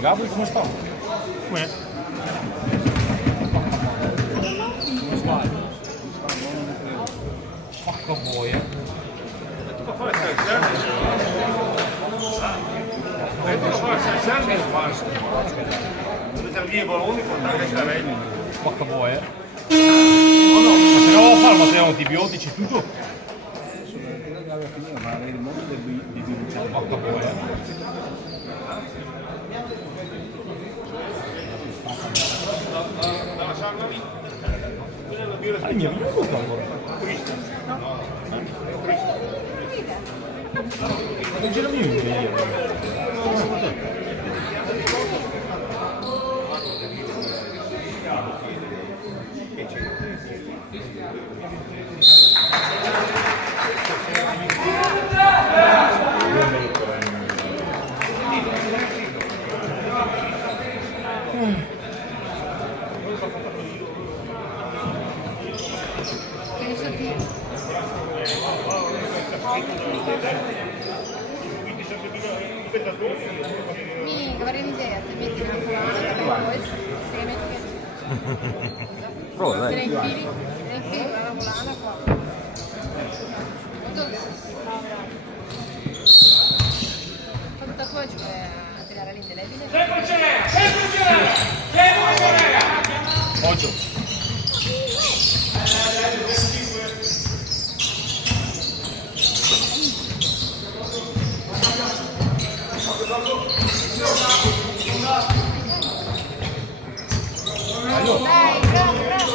Gabri come sta? Come? Come sbagli? Porca boia. Porca boia. Ma se no fare ma sei antibiotici e tutto? Porca boia. Ah, mi è venuto ancora. Non ce l'avevo io. Mi vorrei l'idea, ti metti una colana e poi Prova, te dai. la infili una colana qua. Quando tatuaggio a tirare l'indelebile? Oggio. Dai, bravo, bravo.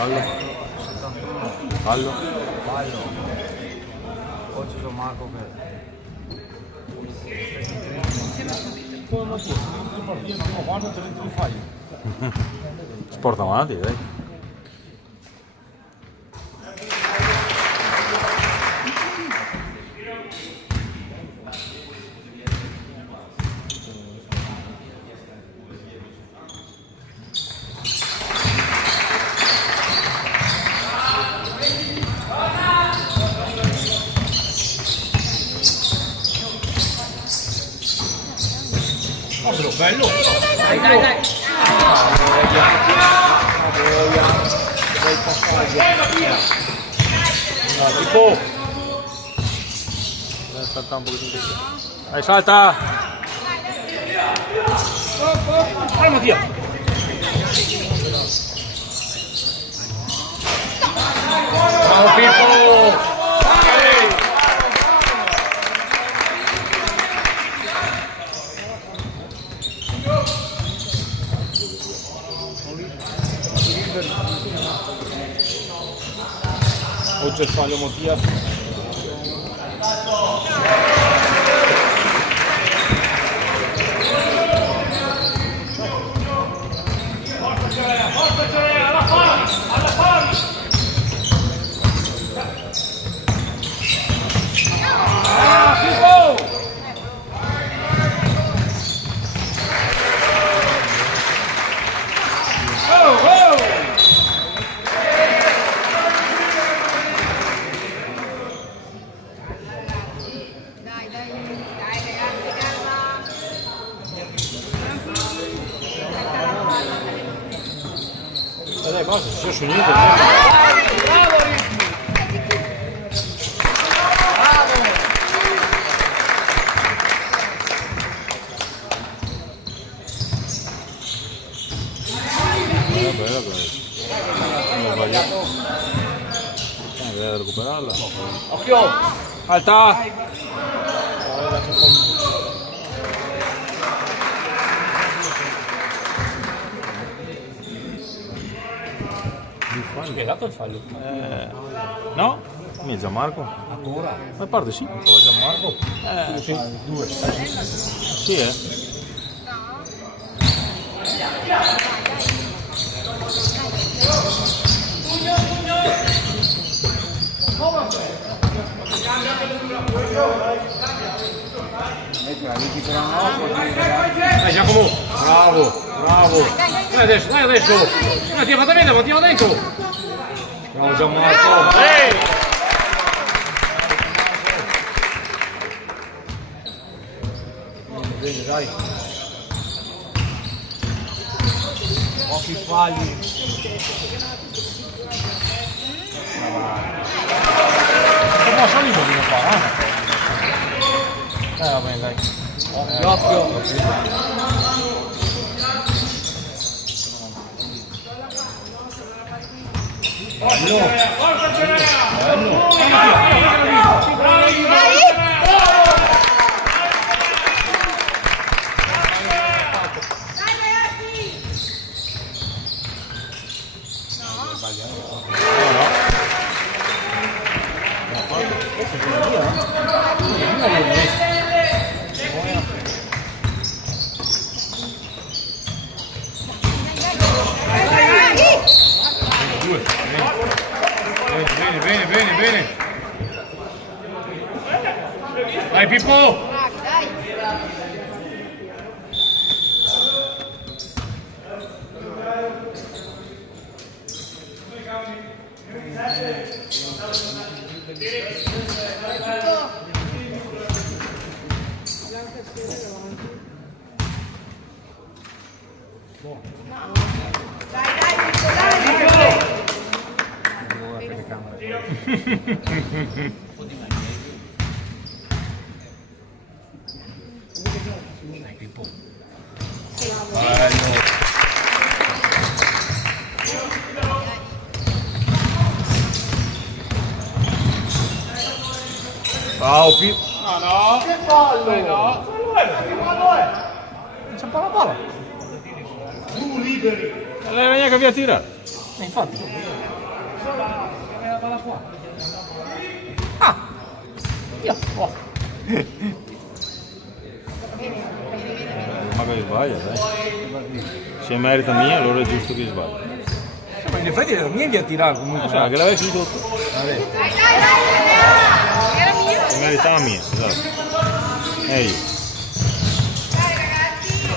Fallo. Fallo. Fallo. Oggi lo Marco per... Come ti partire il primo quando te li fai? Sporta avanti, dai. Oh, bello! Dai, dai, dai! Dai passaggi. Tipo! Salta un pochettino. Dai, salta! Vai Mattia! Bravo Pippo! Oggi è il fallo Mattia. Dai, basta, si è unito. Bella, bella. Non sbagliato. Deve recuperarla. Occhio! Alta! Che è dato il fallo? No? Mi è Gianmarco? Ancora? Ma parte sì. Ancora Gianmarco? Sì. Due. Sì, Dai Giacomo, bravo, bravo. Dai adesso, dai adesso. Dai, ti ha fatto vedere, ma ti ho detto. Bravo Gianmarco. Ehi! Bene, dai. Pochi falli. Come salire di qua? Va bene, dai. Occhio. Bene. Dai Pippo! Dai. Ciao Pippo! No! Che fallo! No! Non c'è un po' la palla! Tu liberi! Lei veniva che via a tirare! Infatti! La palla qua! Ah! Io! Oh. Ma che sbaglia, dai. Se merita mia, allora è giusto che sbaglia. Ma in effetti era mia via a tirare comunque. Sa che l'avevi finito tu. Dai. Era mio. Se merita la mia, esatto. Ehi. Dai ragazzi.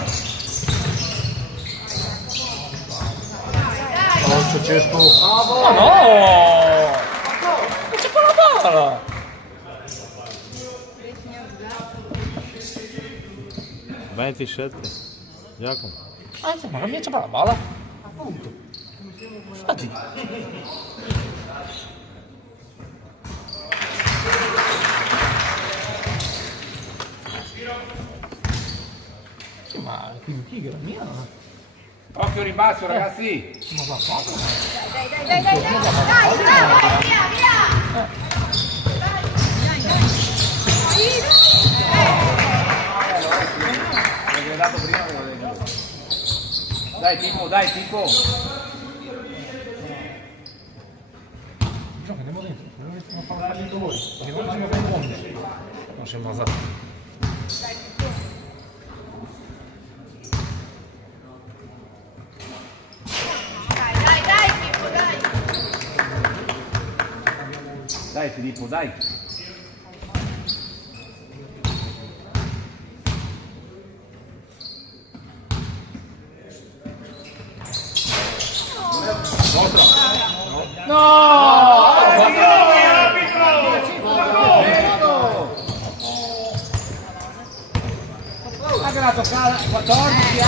Oh, Cesco! Ma no! Non c'è qua la palla! Vai 27. Giacomo. Ah, ma la mia c'è la palla? Appunto. Infatti. Ma quindi chi che la mia? Occhio ribasso ragazzi. Ma va fatto? Dai, via. L'ho dato prima che l'avevo dato. Dai Tipo. Gioca, andiamo dentro. Non fanno fare il dolore. Perché non ci muove il mondo. Non si è mazzato. Dai, Pippo, dai. Dai Filippo, dai. La toccata 14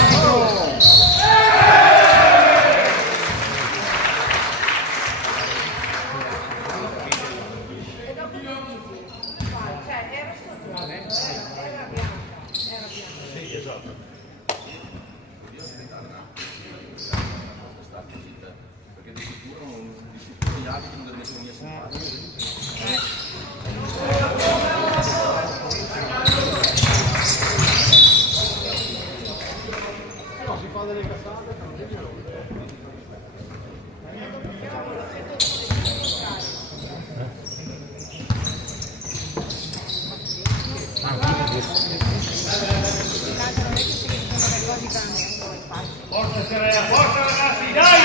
Forza ragazzi, dai!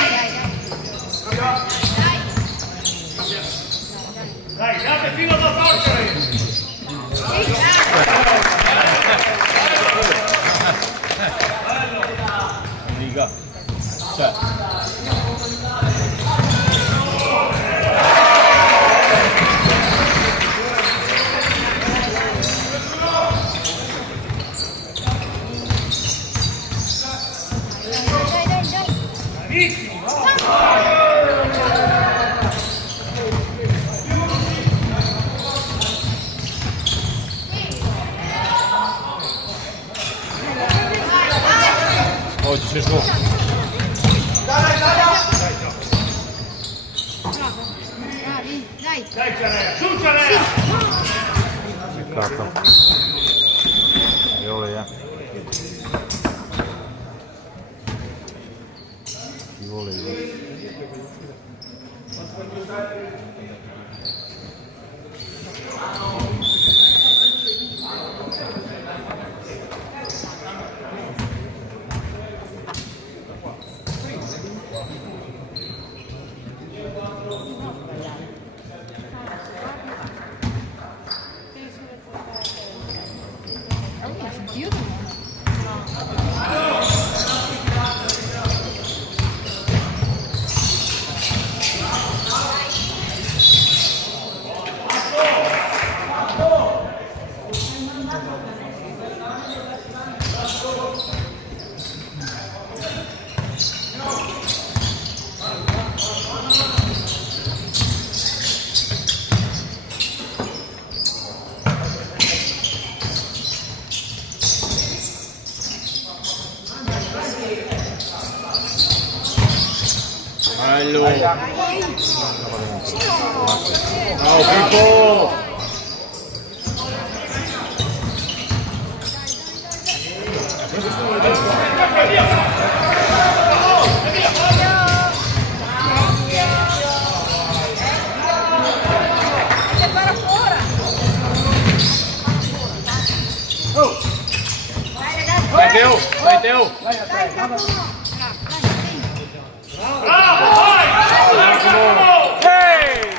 Dai, date filo da torcere! Oggi c'è suo. Bravi, dai. Dai Ciarea, su Ciarea! Peccato. Viola. Chi voleva? Bello! Ciao Pippo! Vai Teo! Vai Teo! Dai, capo uno. Ehi!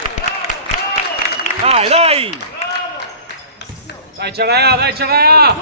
Dai, dai! Dai Ciarea, dai Ciarea!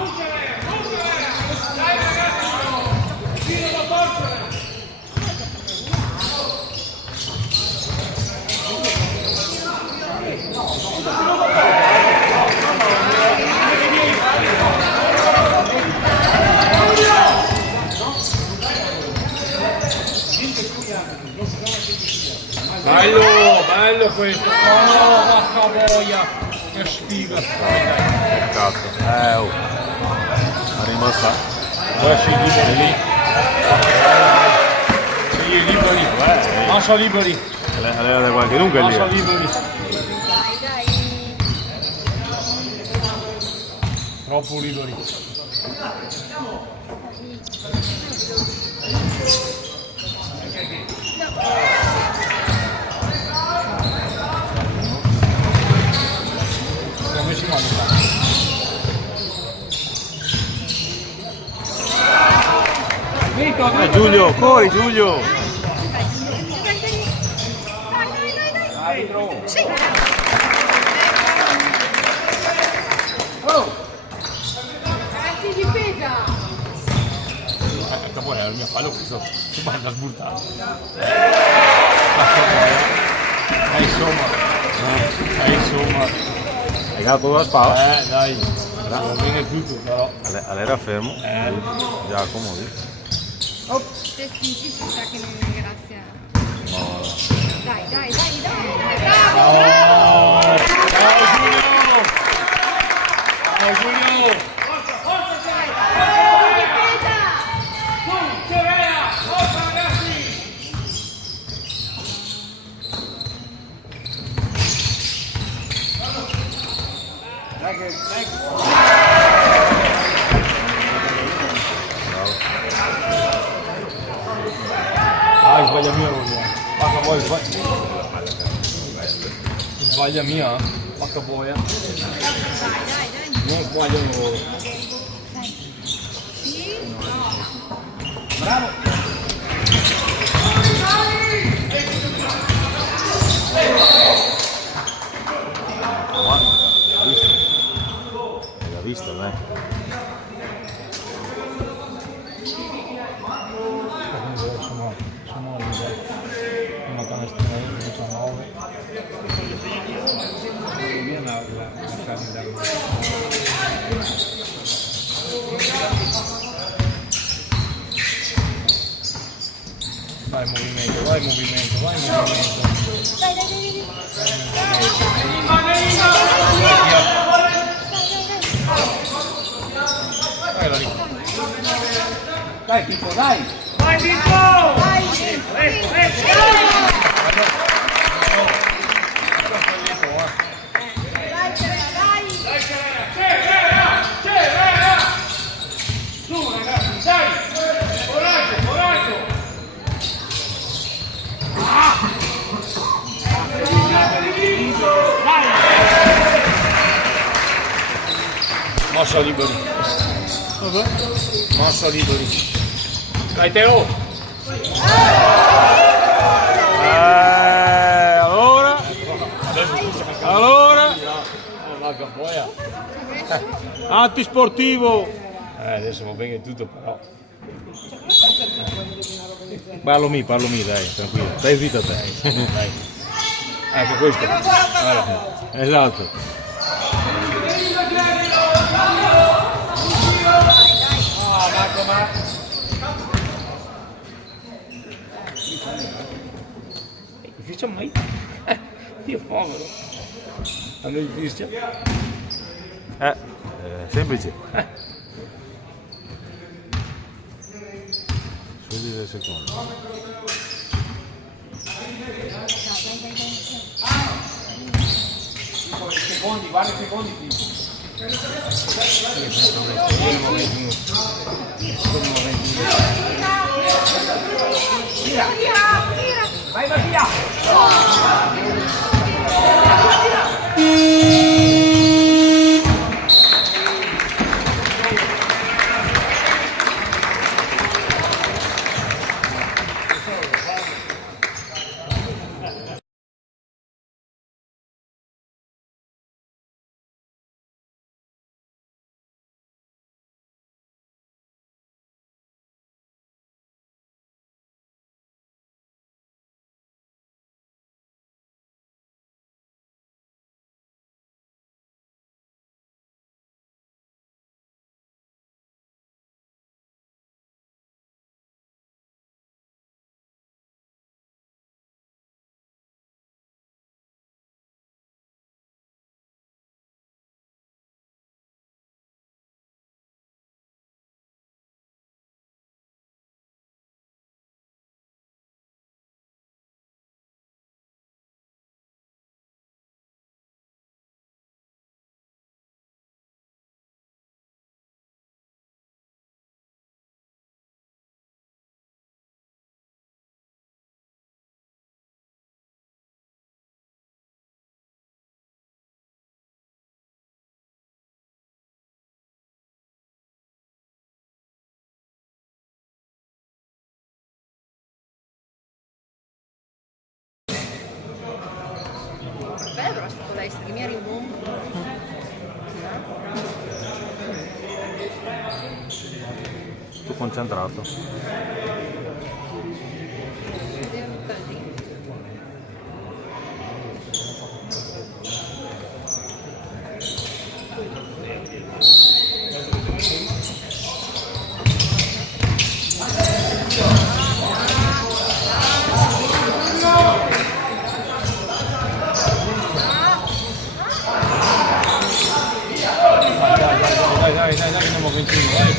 Bello, bello questo! Oh, vacca boia! Che sfiga! Peccato. Oh. È rimasta. Lasci liberi lì! Sì, liberi! Lascia liberi! Allora da qualche dunque Lascia lì. liberi! Dai, dai. Troppo liberi! Come si mangia? Giulio, corri Giulio! Arbitro. Sì. Ragazzi, difesa. Ecco poi il mio fallo questo si manda a sburtare. Insomma. Hai dato la spalla? Dai, non viene tutto però. Allora fermo. Giacomo lì. Testiti, si sa che non ringrazia. No. Dai, dai, dai, dai, bravo, bravo. Ciao Giulio! Ciao Giulio! Sbaglia mia Vacca boia, sbaglia mia, vacca boia. Non sbagliano loro. Sì. Bravo. L'ha vista, dai. Sono Vai in movimento, vai in movimento, vai in movimento. Dai, dai, dai, dai. Dai Pippo, dai! Vai Pippo! Dai, Su ragazzi, dai! Coraggio, coraggio! Mossa liberi. Mossa liberi. Dai Teo! Allora? Antisportivo! Adesso va bene tutto però. Parlo mi, dai, tranquillo. Stai zitto te. Dai. Ecco questo. Guarda. Esatto. Marco, ma... Il fischia mai? Io povero. Hanno il fischia? Semplice. Scusi 2 secondi. Secondi, guarda i secondi Pippo. Tira! Vai Mattia! bello però sto palestra, che mi arrivo. Tutto concentrato. Dai, che andiamo 21, dai.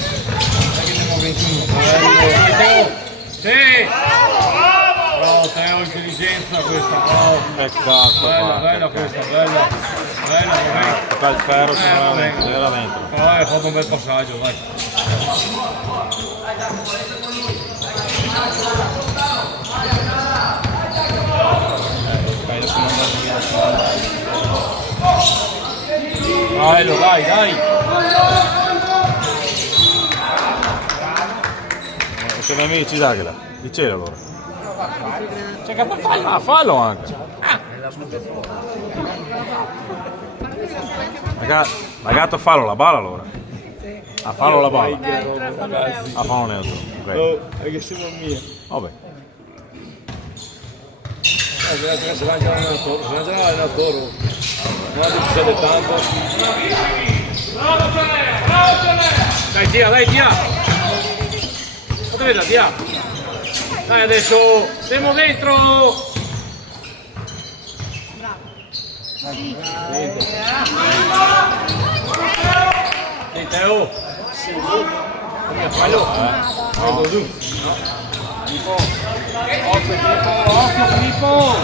Dai che andiamo 21. Dai Teo. Sì! Bravo Teo, intelligenza questa, bravo. Peccato. Bella questa, bella. Bella. Tocca il ferro, se no era dentro. Hai fatto un bel passaggio, dai. Bello, dai. Siamo amici, D'Aghila. Dicelo allora. C'è che fallo? Ah, fallo anche. Ragazzi, fallo la balla allora. Ah, fallo la balla. Ah, fallo neutro. Ok. Oh, è che siamo mia. Vabbè. Se mangia l'allenatore, non succede tanto. Dai, tira! Fate vedere, tira! Dai adesso, siamo dentro! Sì, Teo! Come fallo? Vado giù! Occhio Filippo!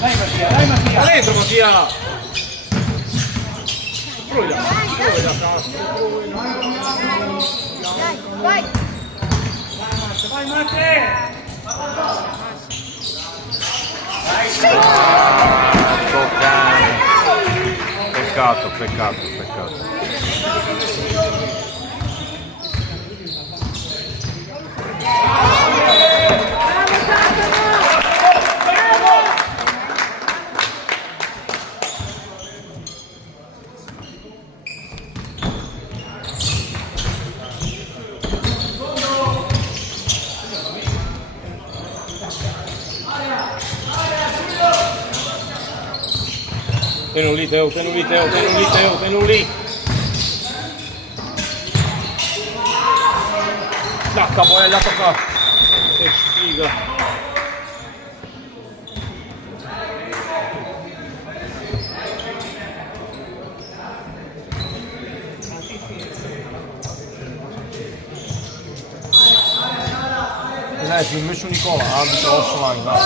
Dai Mattia! Dentro Mattia! Vai! Vai Mattia! Peccato. Tenu lì Teo, tenu lì! Tacca Boella, tocca! Che sfiga! Ti ho messo Nicola, arbitro offline, va.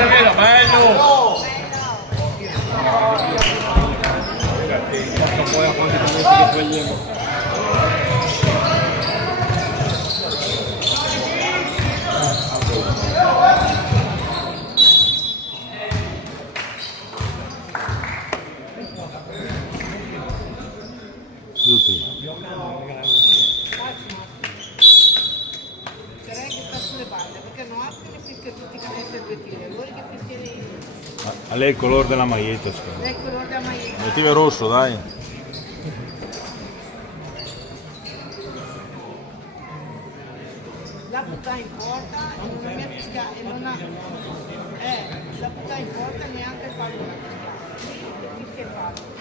Bello, bello! Poi a quanti momenti che sbagliamo. Direi che sta sulle palle, perché non ha che fischia tutti i canestri e 2 tiri, allora che fischiano io. A lei il colore della maglietta, secondo me. Ecco l'ordine della maglietta. Mettimi rosso, dai. La butta in porta e non mi ha fischiato, e non ha... la butta in porta e neanche il fallo l'ha fischiato. Fischia il fallo.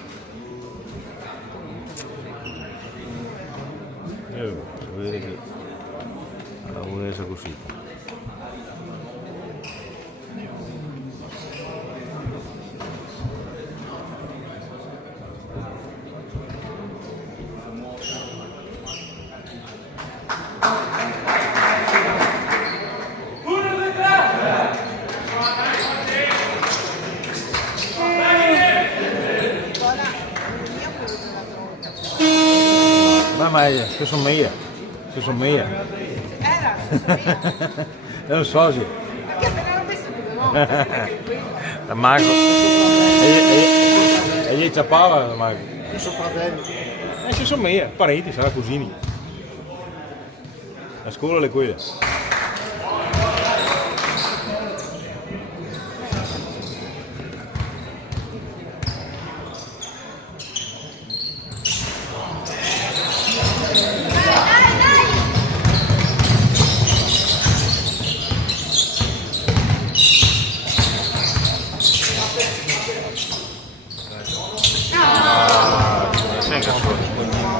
Si vede che la volesse così. Ma se sono mie. Era, Non so se. perché te l'hanno messo 2 volte? Da Marco. E gli ciappava da Marco. Sono fratelli. Se sono mie, parenti, sarà cugini. La scuola le quelle.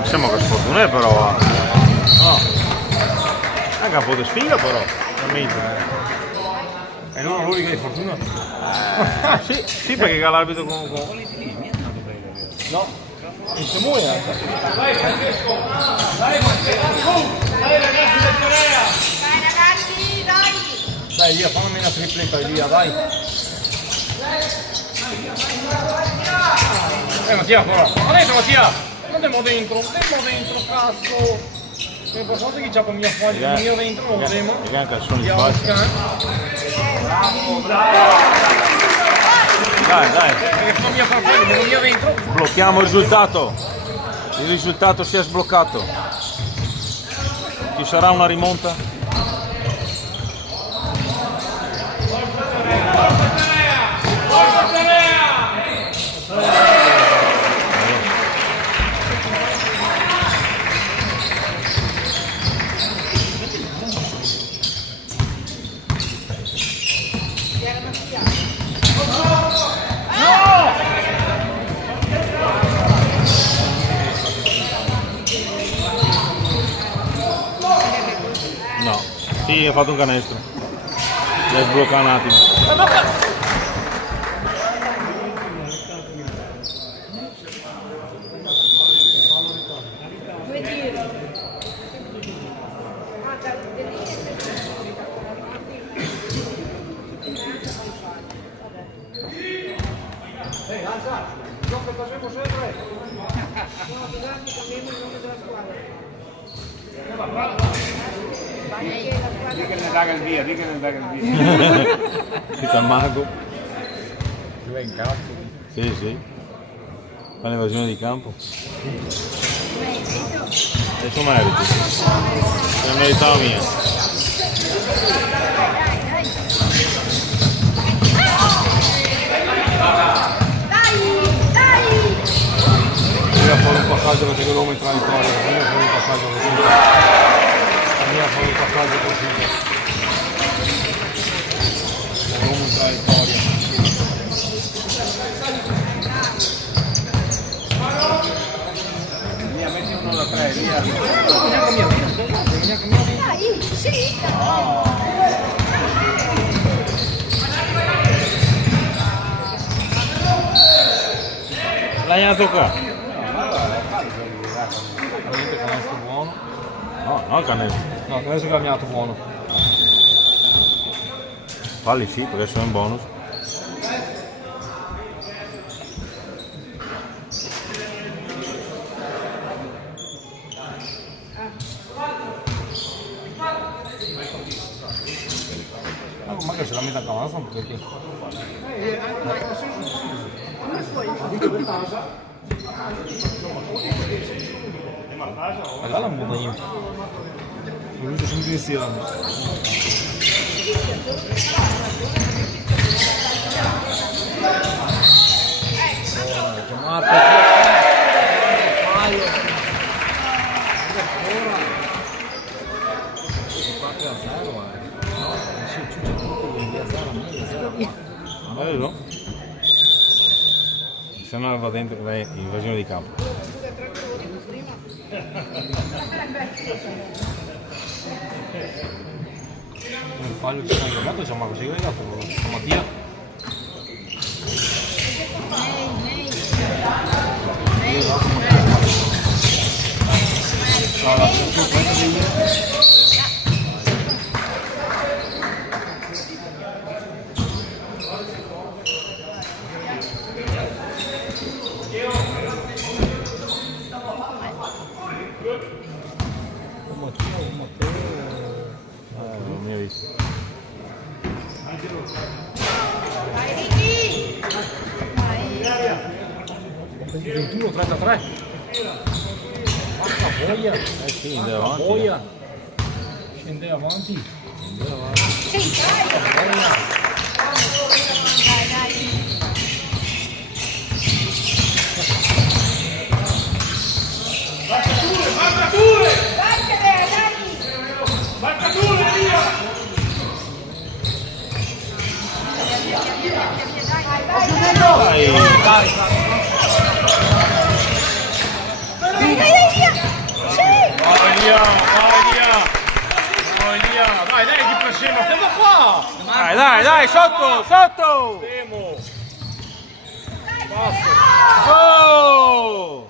Siamo che sfortuna però. No. Anche un po' di sfiga però. E non l'unica di fortuna? Sì, perché l'arbitro con... No. Il Samuel Vai ragazzi, dai! Dai, Lia, fammi una tripletta, Lia, dai. Mattia ancora! Ma dentro Mattia! Non andiamo dentro, cazzo! Non per forza che c'ha con mia foglia, io dentro non vedemo. E anche sono di faccia. Dai. Perché sono mia foglia, non io dentro. Blocchiamo il risultato. Il risultato si è sbloccato. Ci sarà una rimonta? ha fatto un canestro. Li ha sbloccato un attimo. Due tiri. Gioco facciamo sempre. Dì che ne dà il via, dì che ne dà il via. Di Tammago. Tu è in cazzo. Sì, sì. Fa un'evasione di campo. È il suo merito. È la merità mia. Veniva fuori un passaggio perché dovevo entrare in corda. Veniva fuori un passaggio così. Veniva fuori un passaggio così. Dovevo entrare in corda. Via, metti uno da 3, via. Dai, sì. L'hai toccato? Veramente canestro buono. No, no il canestro. No, canestro cambiato buono. Falli sì, perché sono in bonus. Magari ce la mette a cavallo un pochettino. Guarda la mudanza. Non riesco a sentire. Bello? Se no va dentro, vai invasione di campo. Un fallo ci sono giocato, c'è Marco segregato, stamattina. Non mi hai visto. Vai, Ricky. Vai. 21-33. Basta boia. Sì, andai avanti. Boia. Scende avanti. Sì, dai. Dai, dai. Dai. Vai via, vai via. Vai via. Dai, dai, chi faceva? Ferma qua. Dai, sotto, sotto! Fermo. Oh!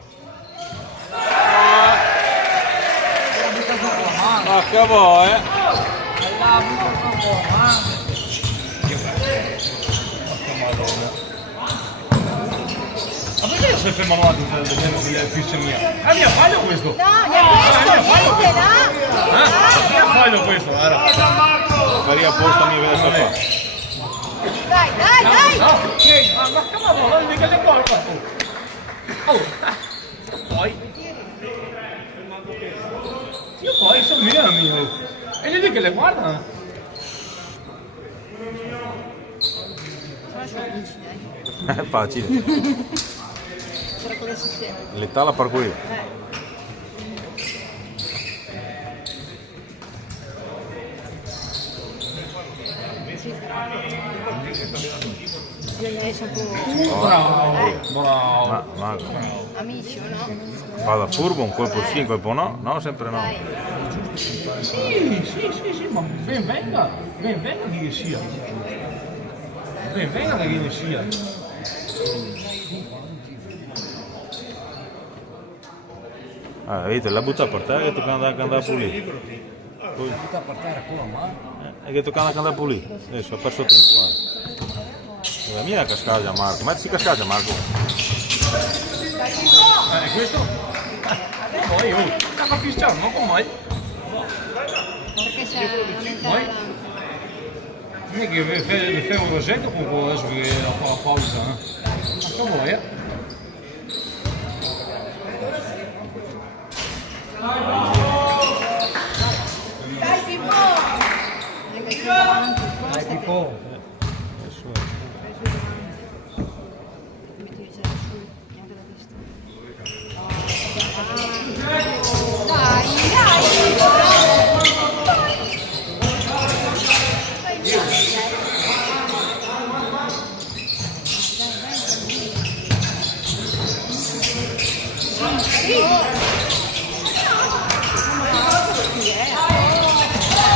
Ma che vuoi, Ma perché non sei fermato delle fiche mia? È mia fallo questo! No, questo, niente, no. È mia fallo questo, guarda! Fai apposta a mia vede sta fa. Dai, dai, dai. No, ma come non mica c'è qua! Oh! Poi? Io poi sono mio! E gli dico che le guardano! È facile. C'era con il sistema. L'età la parcurire. Bisogna essere un po' Bravo! Ma amici, o no? fa da furbo, un colpo sì, un colpo no? No, sempre no. Dai. Sì, ma ben venga chi sia. Ben venga da chi sia. Ah, vedi, la butta per te che tu andare a pulire. Poi, Sta per terra come mai? è che tocca andare a pulire. Adesso ha perso tempo, guarda. La mia cascaglia Marco, ma si cascaglia Marco. Questo? Poi sta a fischiare, ma come? Perché c'è una Poi? Non è che fai un rosetto con adesso che la pausa, Ma che vuoi, Dai Pippo! Non è che sei davanti, Dai tipo. metti vicino su, neanche da vista.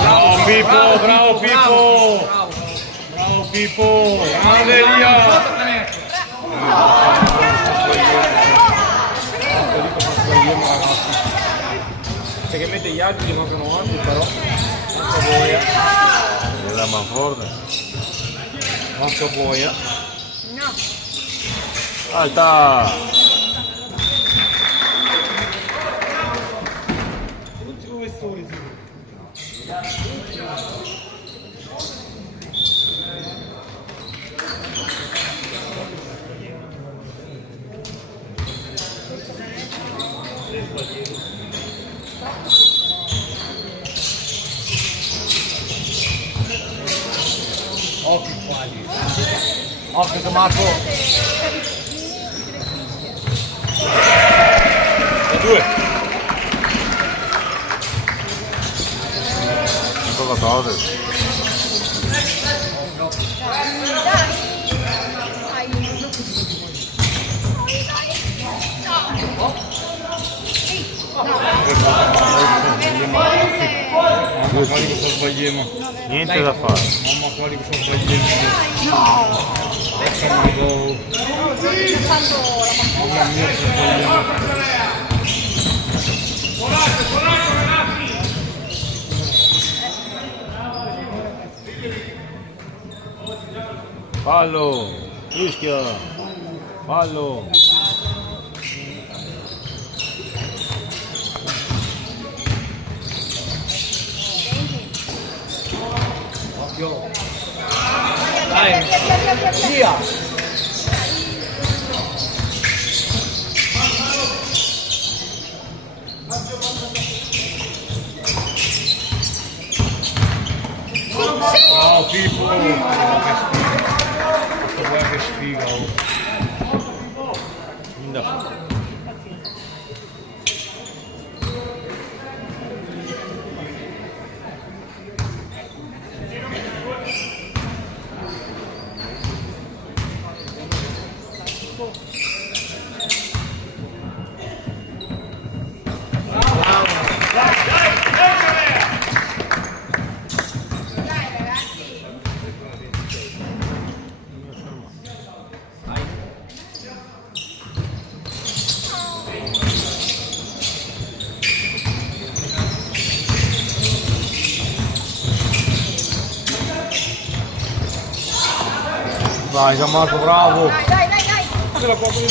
Bravo Pippo, bravo Pippo! Bravo Pippo! Grande Elia! Se che mette gli altri gli mancano altri però. Manca boia. E la Manford. Manca boia. Alta! Occhio quali. Occhio che Marco. E due. Cosa toglie? Mamma quali che sono sbagliamo. Niente da fare. Mamma quali che sono sbagliamo. Facciamo il gol. Mamma mia che sono sbagliamo. Fallo! Fischia! Fallo! Occhio. Dai. Via. Bravo Pippo. Guarda che sfiga. Vai Gianmarco, bravo! Dai, dai, dai, dai! Della Coppa del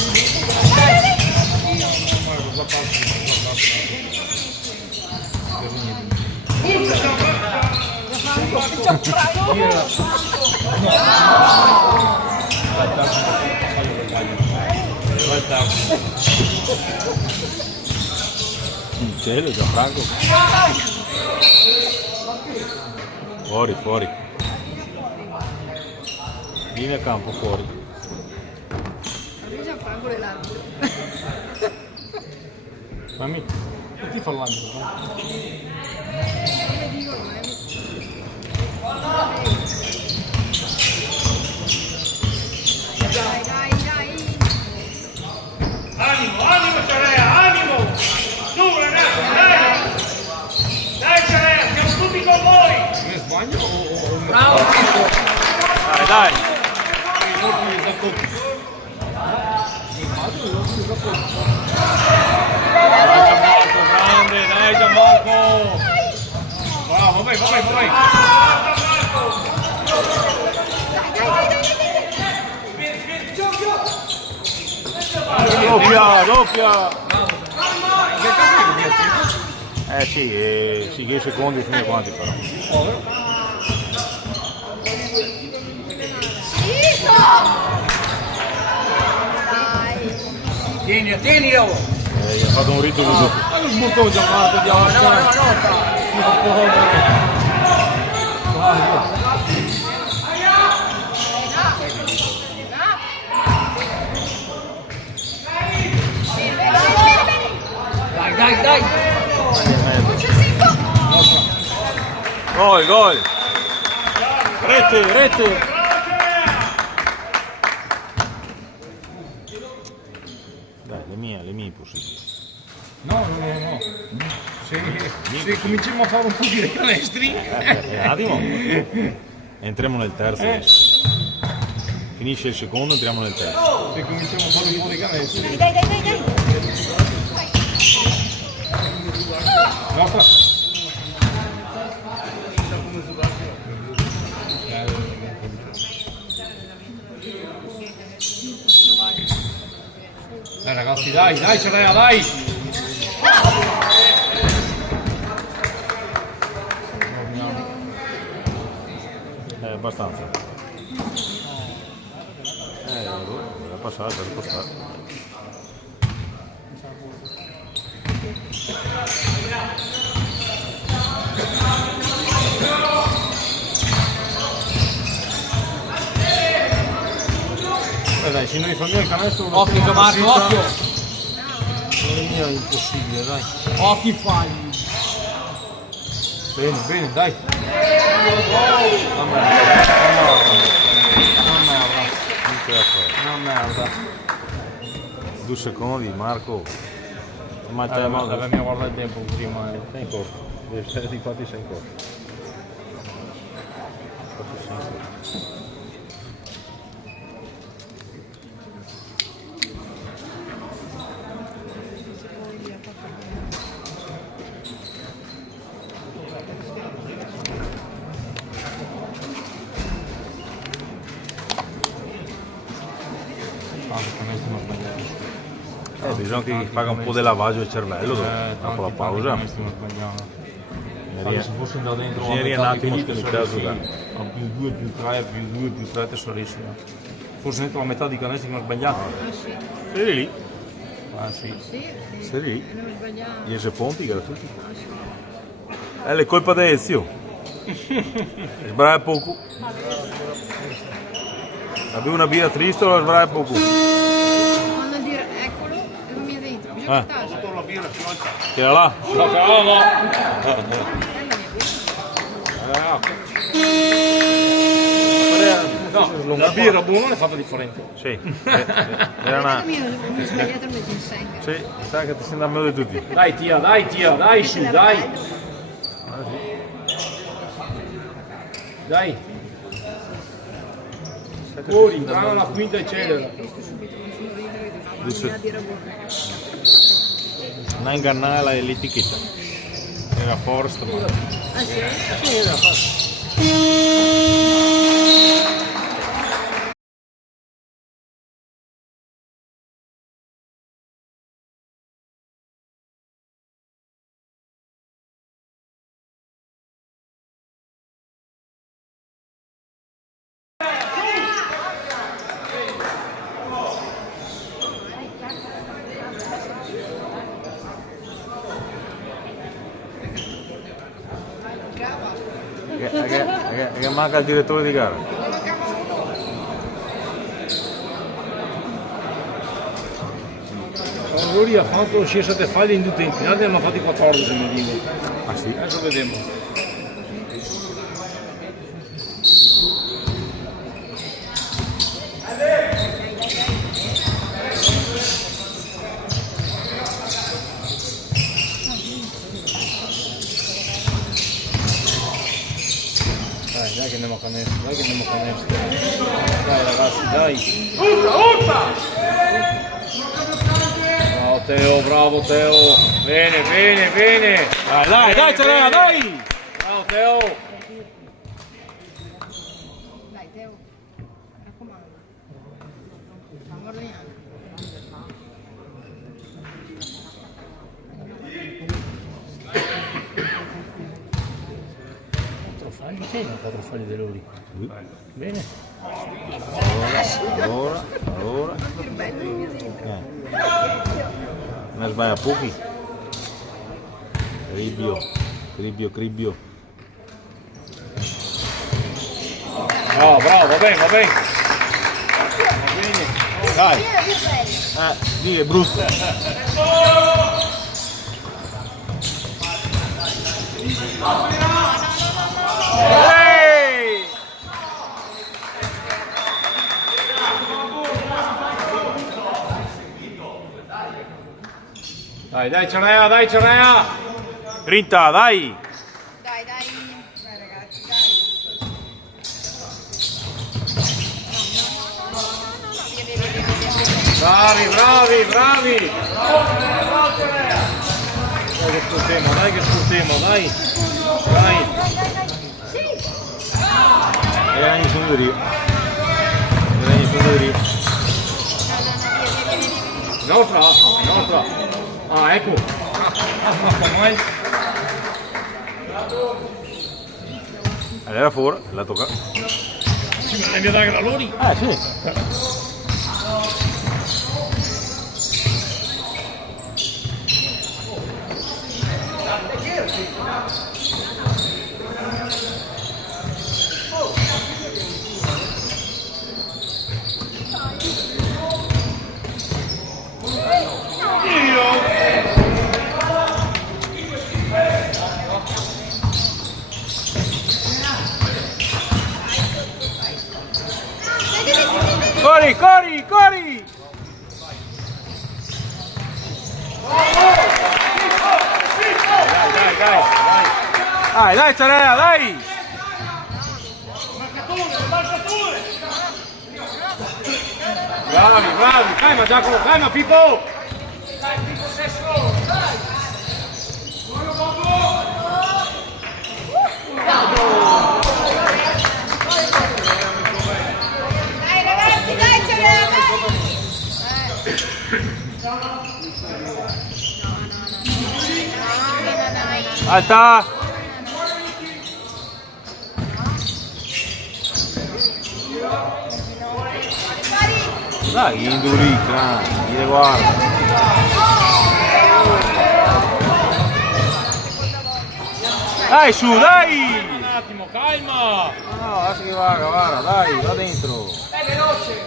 In cielo, Gianfranco. Fuori, fuori. Vieni a campo, fuori. Gianfranco l'arbitro. Fammi. E ti fa l'arbitro? Dai, dai, dai! Animo, animo Ciarea, animo! Su ragazzi, dai! Dai bagno o... Bravo! Dai, dai! Grande, dai Gianmarco! Bravo, vai! Doppia! Sì, 10 secondi fino a quanti però. Tienilo! Gli ha fatto un rito così. Ma non sbuttò Gianmarco, andiamo. Dai! Gol! Rete! Dai, le mie possibili. No. Se cominciamo a fare un po' di canestri... Un attimo. Entriamo nel terzo adesso. Finisce il secondo, entriamo nel terzo. Se cominciamo a fare un po' di canestri... Dai. Nostra. Dai ragazzi, dai, Cerrea, dai! Abbastanza. Deve passare, deve passare. Dai, se noi fammi il canestro... Occhio Gianmarco, occhio! Non è mio, è impossibile, dai. Occhi falli! Bene, dai! Una merda. 2 secondi, Marco. Ma te Dobbiamo guardare il tempo prima. sei in corso. Infatti sei in corso. Bisogna che faccia un po' di lavaggio del cervello dopo la pausa. Se fosse andato dentro Bisogneria un attimo scominciare a giocare. più 2, più 3, più 2, più 3 tesorissimo. Forse dentro la metà di canestri che hanno sbagliato. Sei lì? Ah sì. Sei lì? Non sbagliamo. 10 punti gratuiti. È colpa di Ezio. Sbaglia poco. Abbiamo una birra triste o la sbaglia poco? Quando dire eccolo e non mi è dentro. Bisogna portarsi. Tira là. No, la birra buona è fatta differente. Sì. Era una... Mi ho sbagliato il ginseng. Sì, sai che ti sembra meglio di tutti. Dai tia, dai su, dai. Dai. Fuori, brava la quinta eccetera. Non ingannare l'etichetta. Era Forest, ma... Ah sì? Sì, era fatto. Che manca il direttore di gara. Lui ha fatto 6-7 falli in 2 tempi, noi abbiamo fatti 14 mi dico. Ah sì? Adesso vediamo. dai. Bravo Teo, bravo Teo. Bene, bene, bene. Dai, Cerea, dai! Bravo Teo. Dai, Teo. Mi raccomando. Stiamo ordinando. Falli, sei un 4 falli dell'Ori. Bene. Allora. Non sbaglia pochi. Cribbio. No, bravo, va bene, va bene. Dai. Lì è brutto. Dai, Cerea, dai, Cerea. Grinta, dai! Dai, ragazzi, dai. Bravi. Dai che sfruttiamo, dai. Era in sonderia. Nostra. Ah, ecco. Era fuori, la tocca. Sì, ma devi dare valori. Sì. Corri! Dai, Cerea, dai! Bravi. Calma, Giacomo, calma, Pippo. Dai, ragazzi, dai, ce l'hai, dai. Alta! Dai, indurica, viene guarda. Dai, su, dai! Un attimo, calma. No, lascia che guarda, dai, va dentro.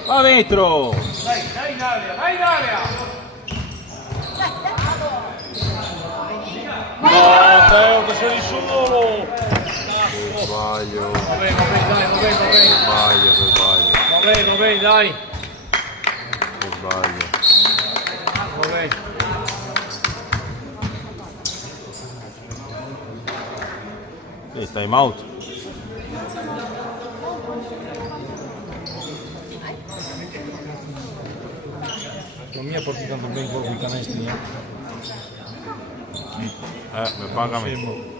Va dentro! Dai in area. No, Teo, che sei solo. Sbaglio. Va bene, dai. Sbaglio. Va bene, dai. Sbaglio. Va bene. Time out. Non mi ha portato tanto bene con i canestri. Mi paga me.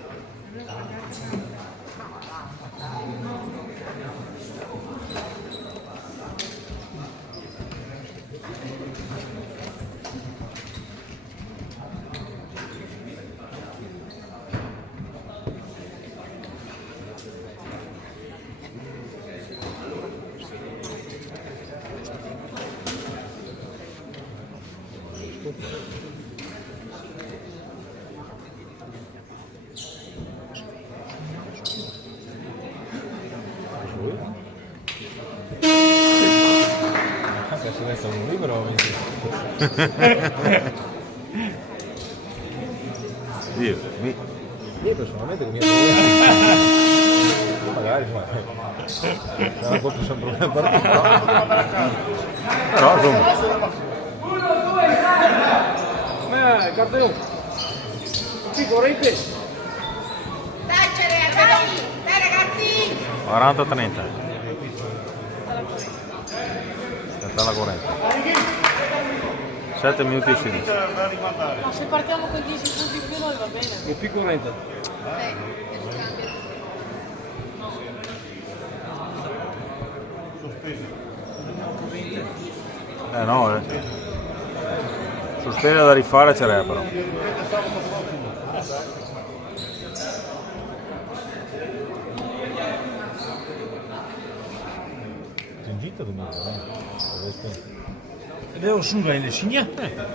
Adesso resta un libro. Io personalmente che mi magari non un po' più sempre una partita. Però insomma. Cartellone. Sì, correte. Dai, ce l'hai, dai, ragazzi. 40-30. dalla corrente. 7 minuti e 16. Ma se partiamo con 10 punti in più noi va bene. Un più corrente. No, sospende da rifare c'è però. Sentite domenica, devo subire le signe.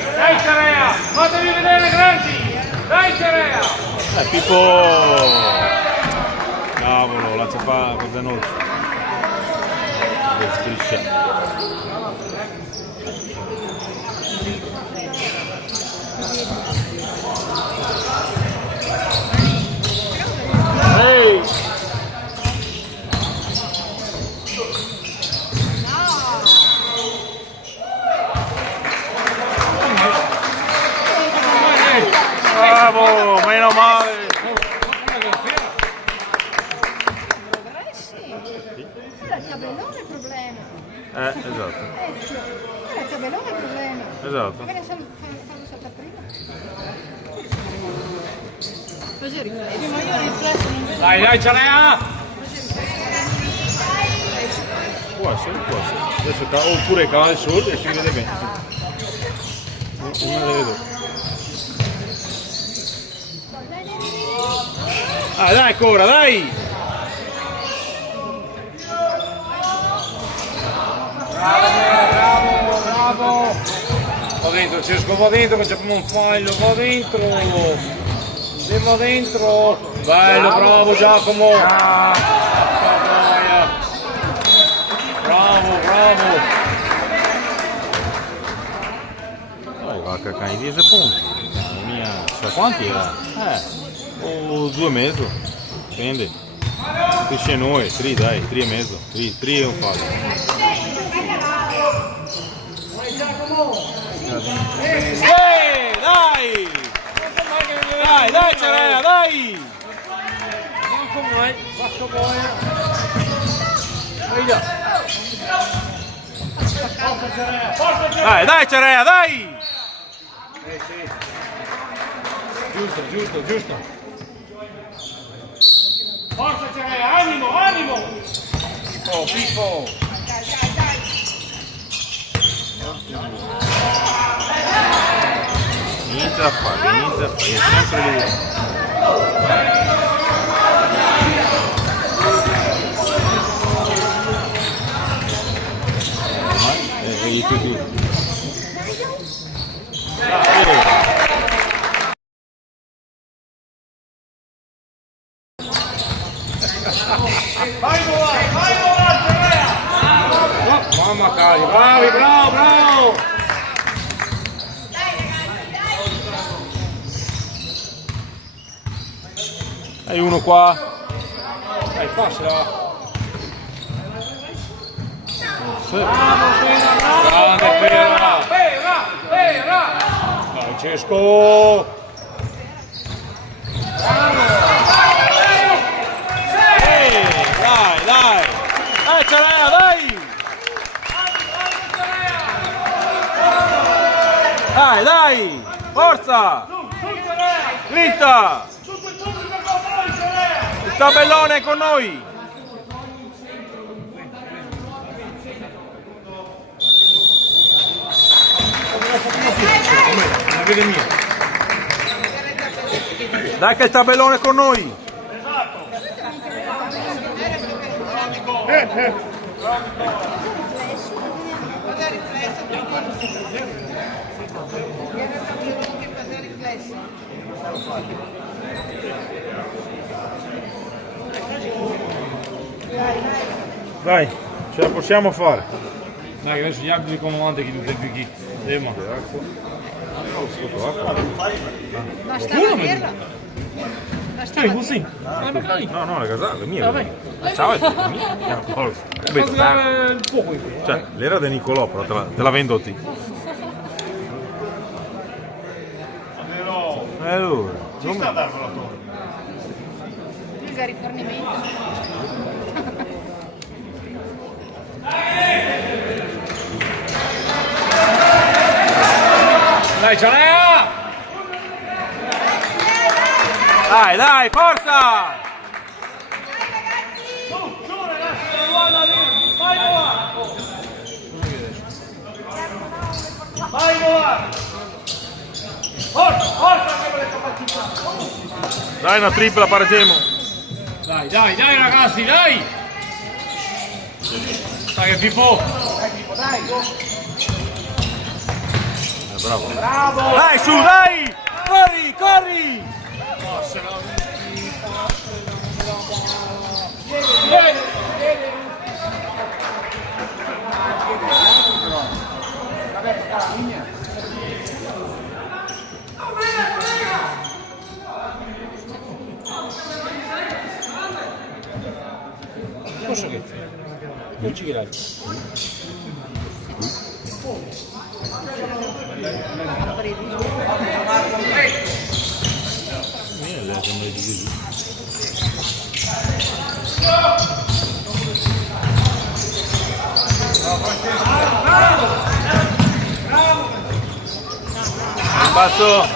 Dai Cerea, fatevi vedere grandi! Dai Cerea! Pippo! Cavolo, lancia fa per Zanocchi. Striscia. Ehi! Bravo, meno male! Era il tabellone il problema. Esatto. Era il tabellone il problema. Esatto. Magari fanno saltare prima. Così riflesso. Ma io riflesso non vedo. Dai Cerea! Può essere. Adesso oppure cala il sole e si vede bene. Una delle due. Ah, dai ancora, dai! Bravo! Va dentro, Cesco, va dentro che c'è come un fallo, va dentro! Andiamo dentro! Bello, bravo Giacomo! Bravo! Dai, va a cacare i 10 punti. La mia, cioè quanti era? O 2 e mezzo. Dipende. Cresce noi, 3 dai, 3 e mezzo. 3 è un fallo. Dai! Dai Cerea, dai! Dai Cerea, dai! Sì. Giusto. Forza Cerea, animo! Pippo! Niente da fare, è sempre lui. E tutti. Vai Cerea! Mamma cari, bravo! Hai uno qua. Dai, passala! Grande Pera! Dai Cesco! Dai! Cerea, dai! Dai! Forza! Dritta! Il tabellone è con noi! Dai che il tabellone è con noi! Cosa riflesso? Era il tabellone che faceva riflesso. Dai, ce la possiamo fare! Dai, adesso gli altri comandi che tutti più chi. Basta la birra. Basta la birra. Così. No, la casata è mia. Ciao, è mia. Il fuoco in qui. Cioè, l'era di Nicolò, però te la vendo a te. Allora, Il rifornimento. Dai Cerea! dai, forza! Vai Noah! Forza che vuole capacità! Dai una tripla Paragemo. Dai ragazzi, dai! Dai che Pippo! È bravo. Bravo! Dai, su, dai! Corri, corri! Posso che? Non ci credo. Le sembra di così. Passo.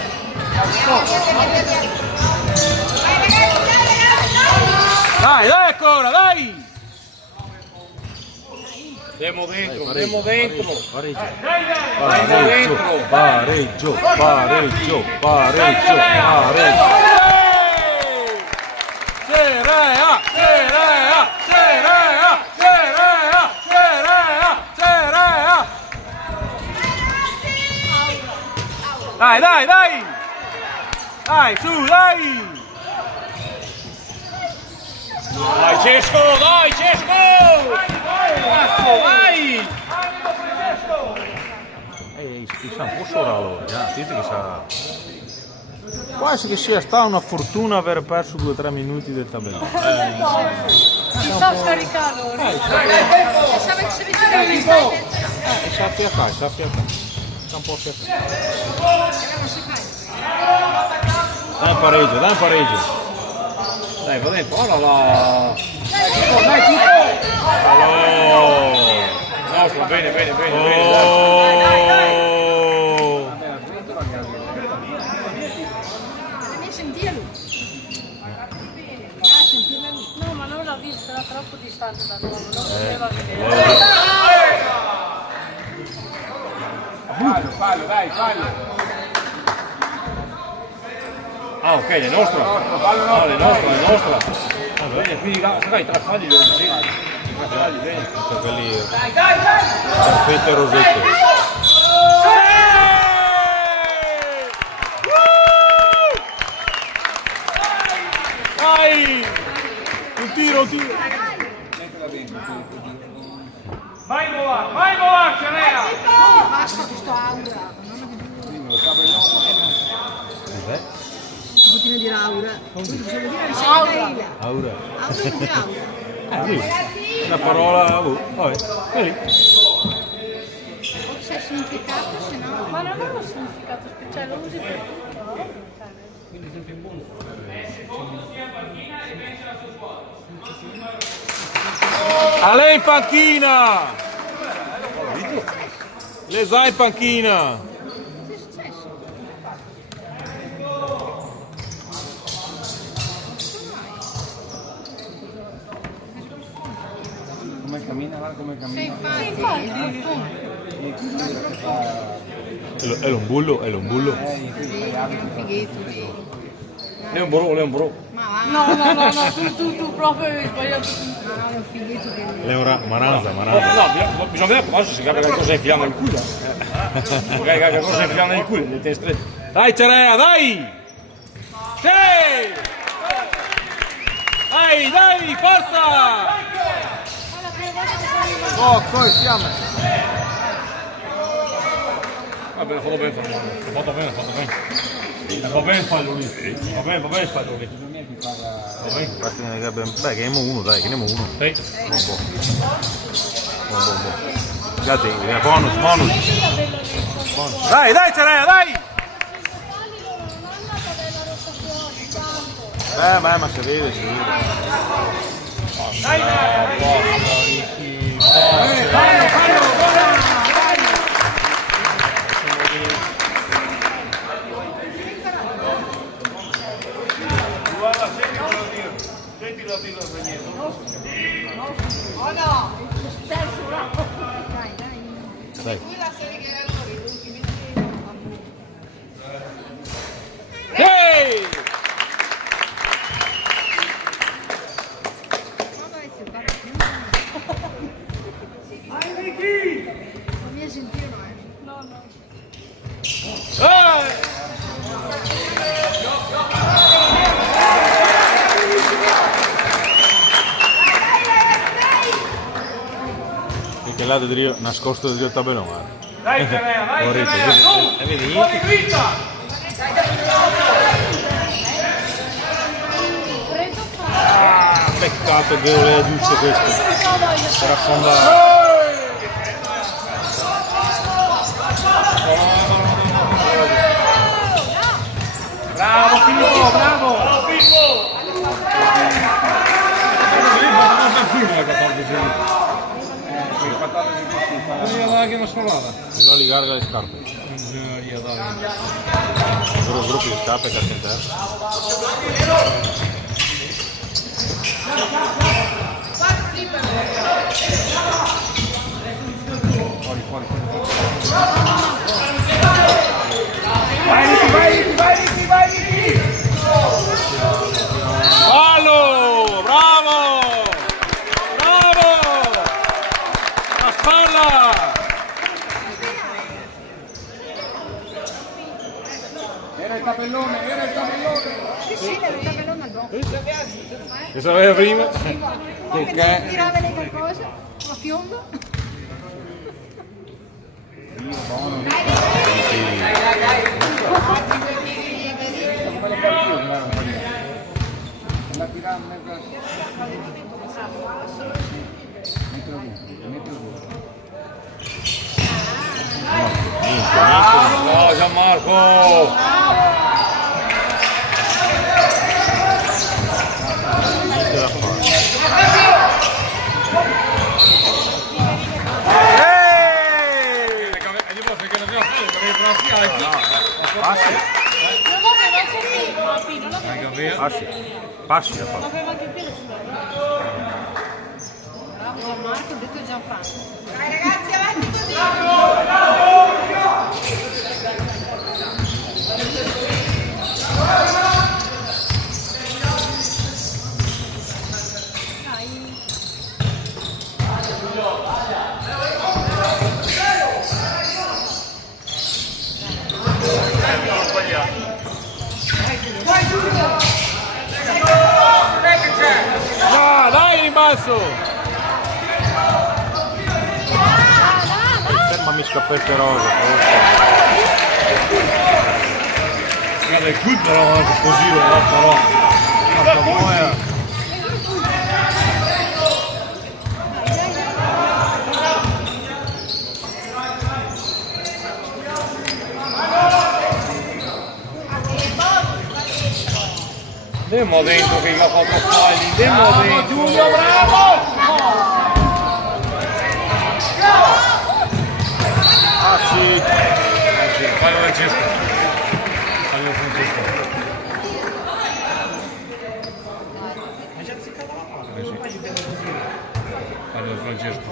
Dai, dai ancora, dai! Andiamo dentro, andiamo dentro. Pareggio, pareggio, pareggio, pareggio, pareggio. Serea, Serea, Serea, Serea, Serea, Serea. Dai, dai, dai! Dai, su, dai! Dai Cesco, dai Cesco! Cazzo, vai! Chissà un po' solo, dice che sa. Quasi che sia stata una fortuna aver perso 2-3 minuti del tabellone. Si sta scaricando. Sa affiattare, sa affiattare. Sta un po' affiattare. Dai un pareggio, dai un pareggio. Dai, va dentro, ora la... Dai, tipo! Nostro, bene, bene, bene, bene. Devi sentire lui. No, ma non l'ho visto, era troppo distante da noi, non poteva vedere. Fallo, fallo, dai, fallo! Ah, ok, è nostro. Fallo, No, è nostro, è nostro. Va bene, quindi sai, i traffagli li ho visti. I traffagli, bene. Quelli... Aspetta rosette. Dai! Un tiro, un tiro. Vai Mola, Cianea! Basta questo aura. Cos'è? Continua a dire aura. Bisogna dire aura. Aura. Aura vuol dire aura. Sì. Una parola... Vabbè, vedi? C'è significato, se no. Ma non ha un significato speciale, lo usi per tutto. Ale in panchina! Le sai in panchina! Che è successo? Come cammina, guarda come Sei cammina. infatti. È un bullo, è un bullo. Fighetto lì. Leon Bro. No, tu proprio hai sbagliato. Ah, un fighetto che lui. Leora, Maranza. No, bisogna vedere cosa si capisce che cosa è filando il culo. Che cosa è filando il culo, le teste. Dai Cerea, dai! Sì! Dai, forza! Oh, poi fiamme! Vabbè, l'ha fatto bene. Va bene il fallo lì. Va bene il fallo lì. Va bene. Beh, chiamiamo uno, dai, chiamiamo uno. Sì. Buon. Guardate, bonus. Dai, Cerea, dai! Ma si vede. Oh no! Dai. Ehi! Non mi sentire mai. No. Perché là dentro nascosto dentro il tabellone. Dai Crea, dai Corretto, Crea, su! vedi? Fuori dritta! Ah, peccato che voleva giusto questo per affondare. Bravo Filippo, bravo! Bravo Filippo! che non suonava. Bisogna ligare le scarpe. Loro gruppi di scarpe che in terra. Fuori. Vai Ricky! Fallo! Bravo! La spalla! Era il tabellone! Sì, era il tabellone al dopo. Che sapeva prima? Perché tirava lei qualcosa? A fiondo? Come le partite non erano quelle. La tirava in mezzo a... Mettilo giù. No, Gianmarco! Niente da fare. Passi da fare. Bravo Gianmarco, ho detto Gianfranco. Dai ragazzi, avanti così! Dai in basso! Fermami scappette rosa. Guarda il qui però così lo farò. Porca boia. Andiamo dentro che gli ho fatto falli, andiamo dentro! Giulio, bravo! Ah sì! Fallo Francesco! Fallo Francesco! Fallo Francesco!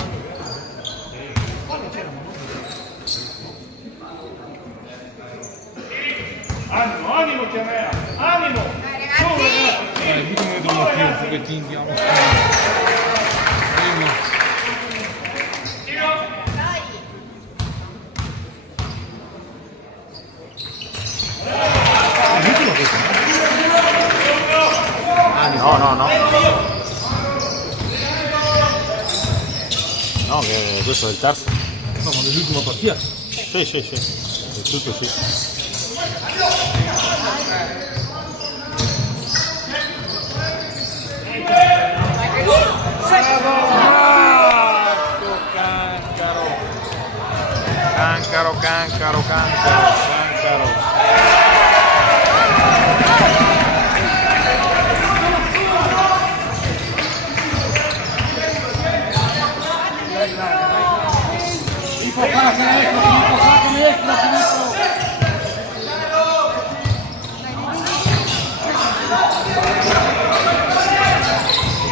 Animo Chiamera! Animo! Ditemi dove più un pochettino andiamo. No. No, che questo è il terzo. No, ma nell'ultima partita. Sì. È tutto sì. Cancaro.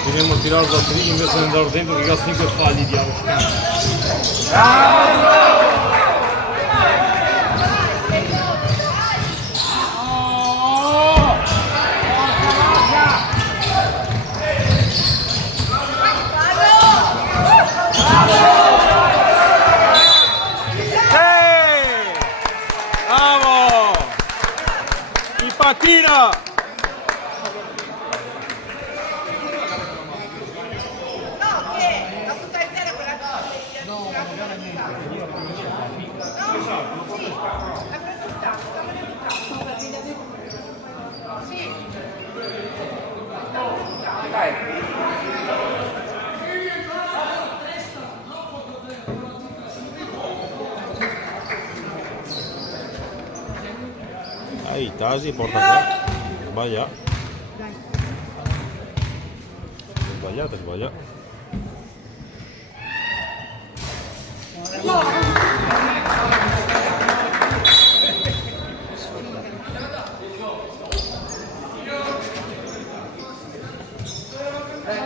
Continuiamo a tirare da 3 invece di andare dentro che cazzo per falli diamo. Sì. Ahí, Tasi, porta qua. Sbaglia. Sbagliato, sbaglia. Ma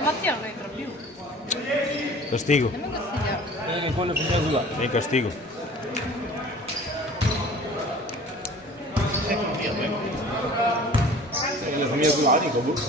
Mattia non entra più. Castigo. Nemmeno consigliato. Quello che mi ha usato. Tem castigo. Le mie usulari, comunque.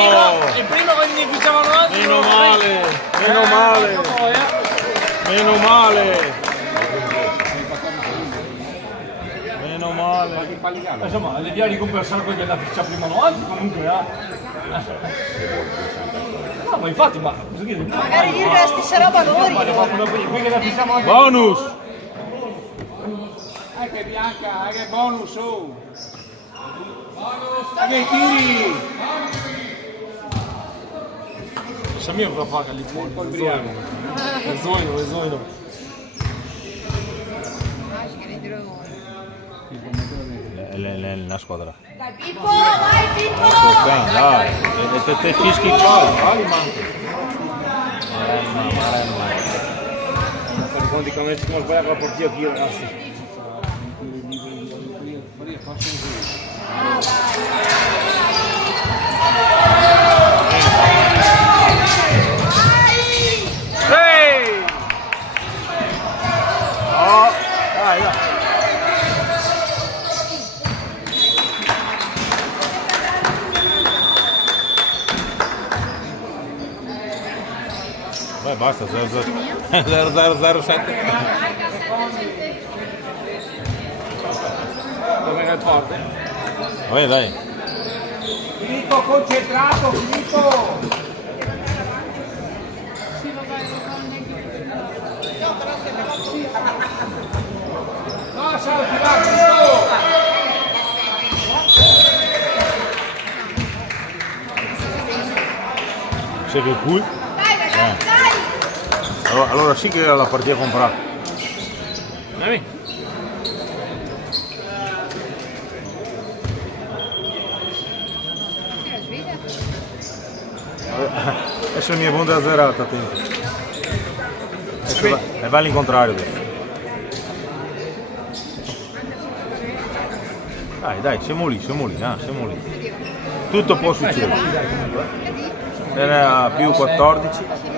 Bravo! Il primo che mi ficavano altro. Meno male, meno male, meno male. Meno male. Insomma, le via di compensare quelli che ficcia prima avanti comunque, No, ma infatti, ma Magari gli resti sarà valori. qui che la ficciamo anche. Bonus! Anche Bianca, anche bonus, oh! Anche i tiri! Samir cosa fa lì fuori? È zoino, è zoino. La squadra. Dai Pippo, vai Pippo! Dai, te fischi il fallo, vai manco. Fai conti come si può sbagliare la portiera qui, ragazzi. Ehi! Oh, dai, dai. Vai, basta, 0-0-0-7. Dove è il forte? Vai, dai. Filippo, concentrato, Filippo! No, salti là, Filippo! Sai che cool? Dai ragazzi, dai! Allora sì che era la partita comprata. Dai. Adesso il mio punto è azzerato, attento. Adesso va all'incontrario adesso. Dai, siamo lì, siamo lì. Tutto può succedere. Era più 14.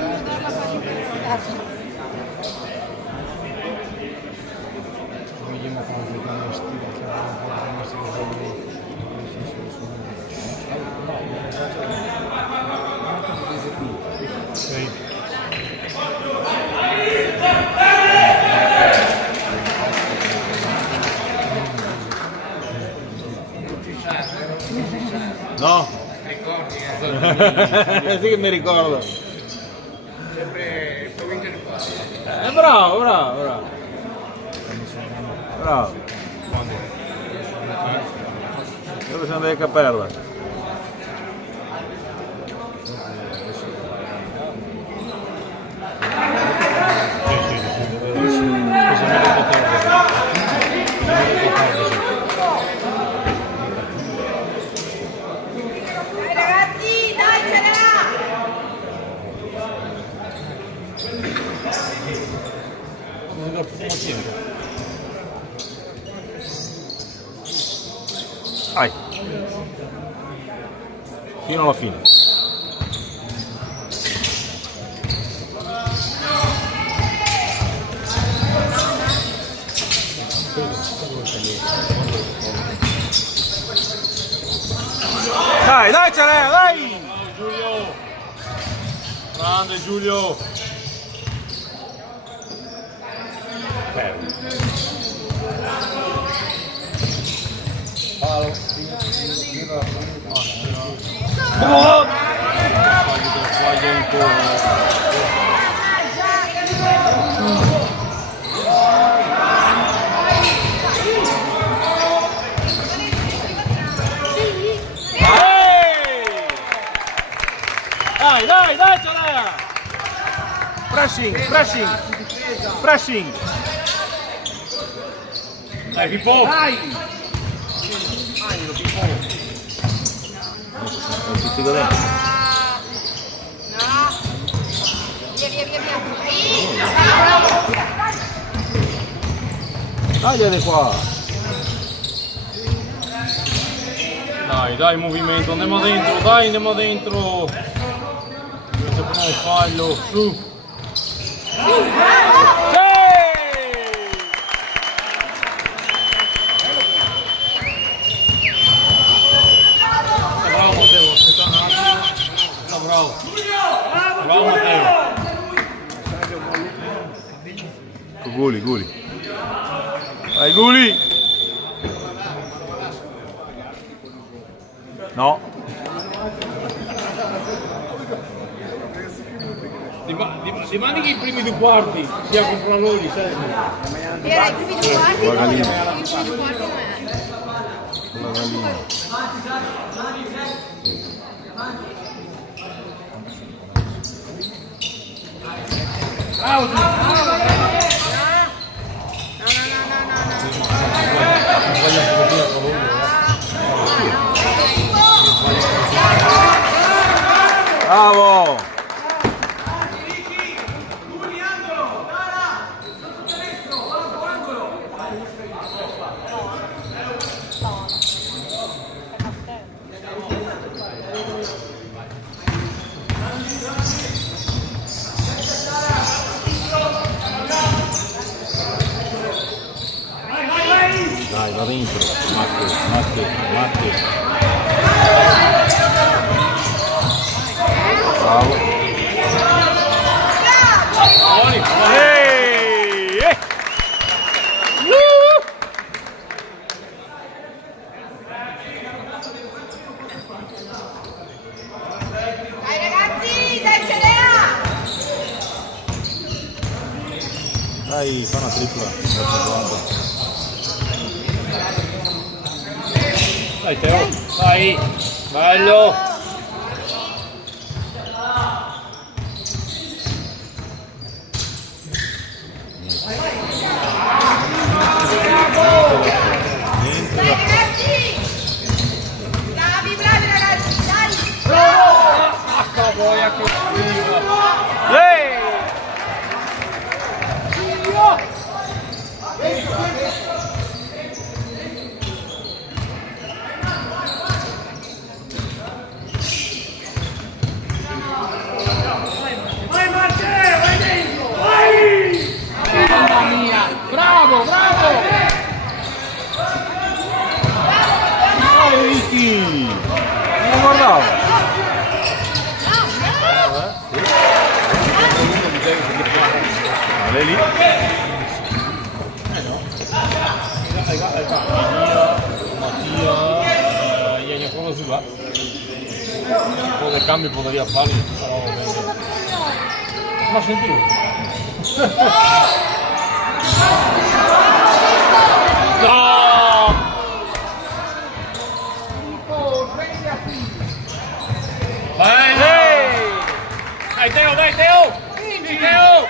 No? Sì che mi ricordo. Bravo. Dove siamo andati a Cappella? Dai ragazzi, dai, ce l'ha! Vai. Fino alla fine. Dai, dai Celea, dai! Giulio! Grande Giulio! Palo. Oh! Sbaglia un po'. Dai, dai, dai, Celea! Pressing, pressing, pressing! Dai, Pippo! Dai! Tutti godendo. No. Via, via, via, via. Tagliate qua! Dai, dai movimento, andiamo dentro, dai, andiamo dentro! C'è un fallo, su! Bravo Matteo, sta bravo! Bravo Matteo! Guli, Guli! Vai Guli! No! Rimani che i primi due quarti sia contro loro, sai? Era i primi due quarti. La gallina. I primi due quarti non è. La gallina. Bravo! Dai, va dentro, Matti, Matti, Matti. Bravo. Ehi! Dai ragazzi, dai Celea! Dai, fa una tripla. Dai Teo, dai, bello! Dai ragazzi! Bravi, bravi ragazzi, dai! Ehi! Bravo, bravo! Bravo Ricky! Non guardavo! Vale lì? Mattia, Ienia come si va? Un po' di cambio podría farlo, però ma sentivo. No! Bene! Dai Teo, dai Teo! Sì, Teo!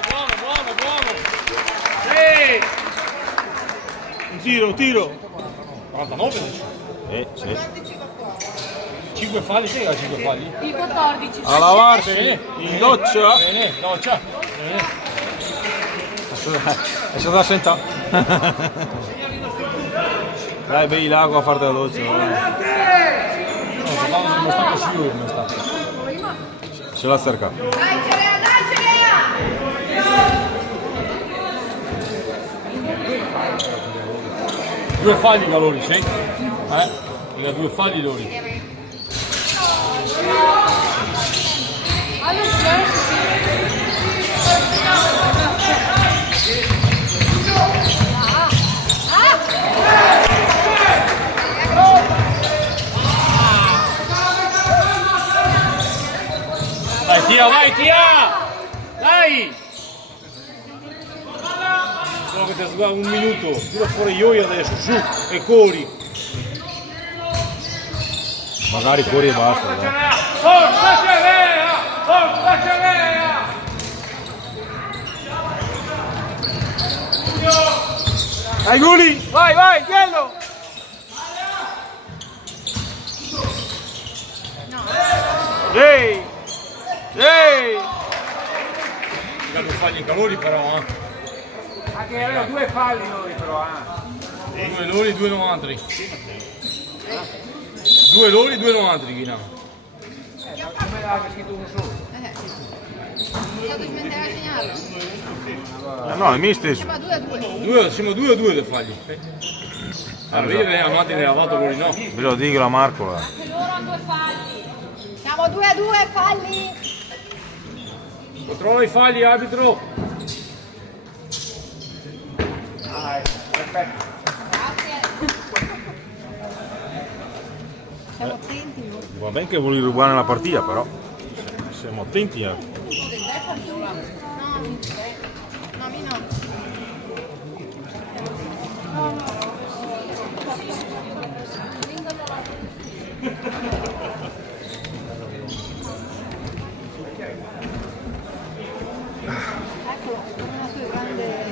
Buono, buono, buono! Sì! Un tiro! 49 sì. 5 falli, sì, 5 falli? Il 14. A lavarsi, in doccia! Bene, doccia! Bene! Lasciate da sentare! Dai, bevi l'acqua a farti la doccia! Non sta così, non sta. Ce l'ha cercato! Dai Celea, dai Celea! Due falli valori, sì? Mica due falli loro. Vai Tia, vai Tia! Dai! Solo che ti sguarda un minuto, tira fuori io adesso, su e corri. Magari corri e basta. Forza Celea! Forza Celea! Dai Guli! Vai, vai, Tiello! Ehi! Ehi! Devo fargli i calori però, Anche aveva due falli noi però, Due lori, due non altri. Due lori, due non altri, Ghina. Come l'ha scritto uno solo? Stato smettere a segnare. No, è mio stesso. Ma 2-2. Due, siamo 2-2 da fargli. Allora, io ne avanti ne lavato quelli no. Ve lo dico la Marcola. Anche loro hanno 2 falli. Siamo 2-2 falli. Controlla i falli, arbitro. Perfetto. Grazie. Siamo attenti noi. Va bene che volevi rubare la partita, però siamo attenti. No, mi no.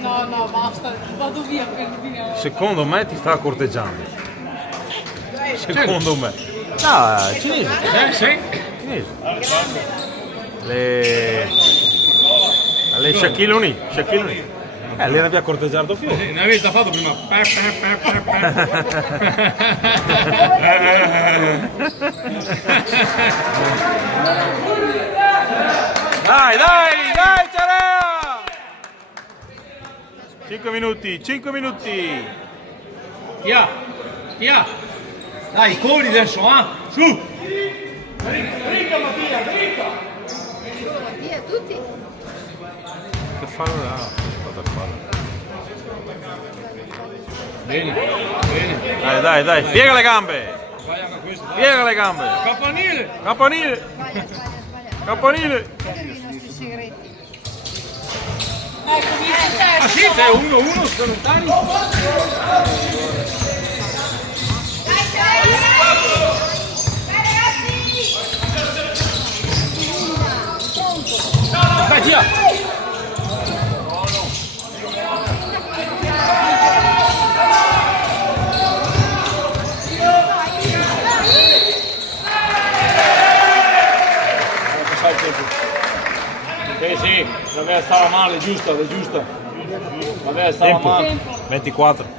No, no, basta, vado via per finire. Secondo me ti sta corteggiando. Secondo me. Ah, cinese. Sì. Cinese. Le Shaquille O'Neal. Shaquille O'Neal. Lei aveva corteggiato più. Ne avevi già fatto prima. Dai, dai, dai, Cerea! 5 minuti, 5 minuti. Tia, Tia. Dai, corri adesso, Su. Dritto, Mattia, dritto. Mattia, tutti. Che fallo là? Aspetta, fallo. Bene, bene. Dai, dai, dai, piega le gambe. Vai anche questo. Dai. Piega le gambe. Campanile. Campanile. Sbaglia. Campanile. Vedevi i nostri segreti. Ah sì, sei 1-1, sono lontani. Dai, Tia. Sì, vabbè, stava male, giusta, è giusta. Vabbè, stava Tempo. male. 24. Dai,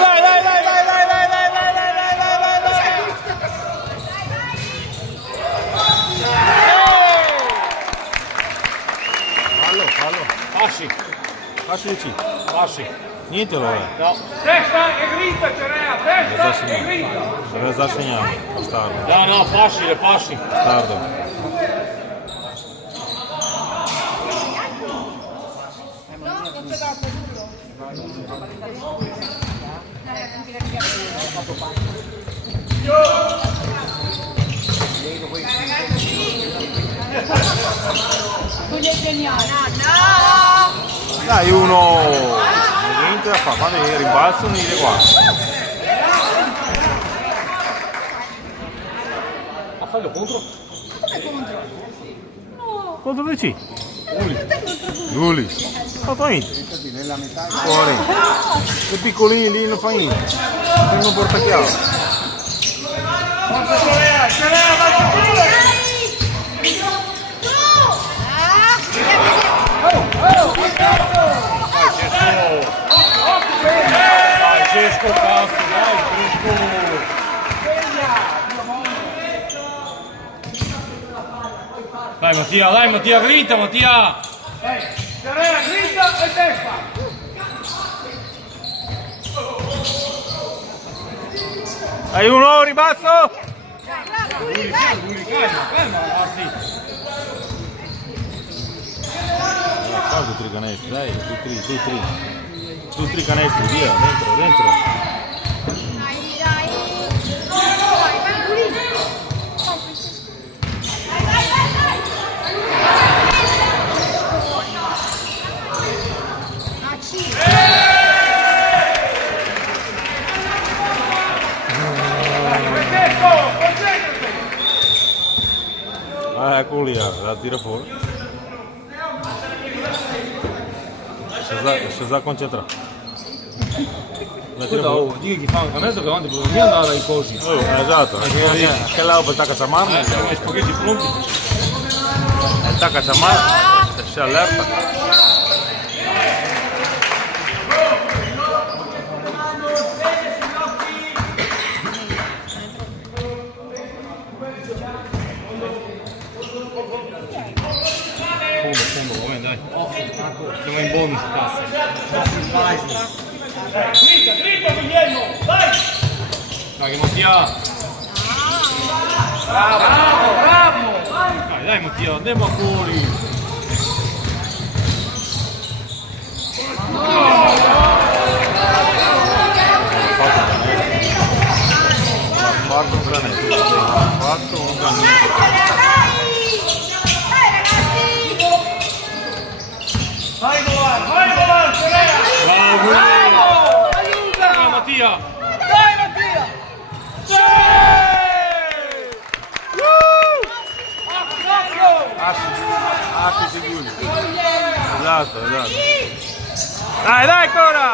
dai, dai, dai, dai, dai, dai, dai, dai, dai, dai, dai, dai, Fallo, fallo. Passi, Passi. passi. Niente lo è. No. Testa e grinta, Cerea, testa e grinta. Aveva già segnato. Bastardo. No, no, passi, le passi. Bastardo. No, non c'è troppo, Quelli è geniale. No, Dai, uno. Niente da fare. Quando rimbalzo mi viene qua. A fallo contro? come contro? Contro DC. No, Gulli. Fatto niente. Fuori. Quei piccolini lì non fa niente. Non porta chiave. Cerea, vai pure. Dai, Cesco, cazzo, dai, Cesco. Dai Mattia, grinta Mattia! Terrena, grinta e testa! Hai uno, ribasso! Calma ragazzi! Fai 2 3 canestri, dai, 2 3 canestri, via, dentro. Dai. Vai pulito. Ecco lì, la tira fuori. Lascia concentrare. La tira fuori. Dica che fa un canestro che avanti, potrebbe andare ai cosi. Esatto, che là per tacca Samarna. I spaghetti pronti. Tacca Samarna, si allerta. Fondo, dai. Siamo in bonus, cazzo. Grita, Guglielmo, dai! Dai, Mattia! Bravo! Dai, Mattia, andiamo fuori! Fatto un canestro. Vai Golan, Terrena! Bravo! Aiuta! Mattia! Dai Mattia! Asci sicuri. Esatto. Dai ancora!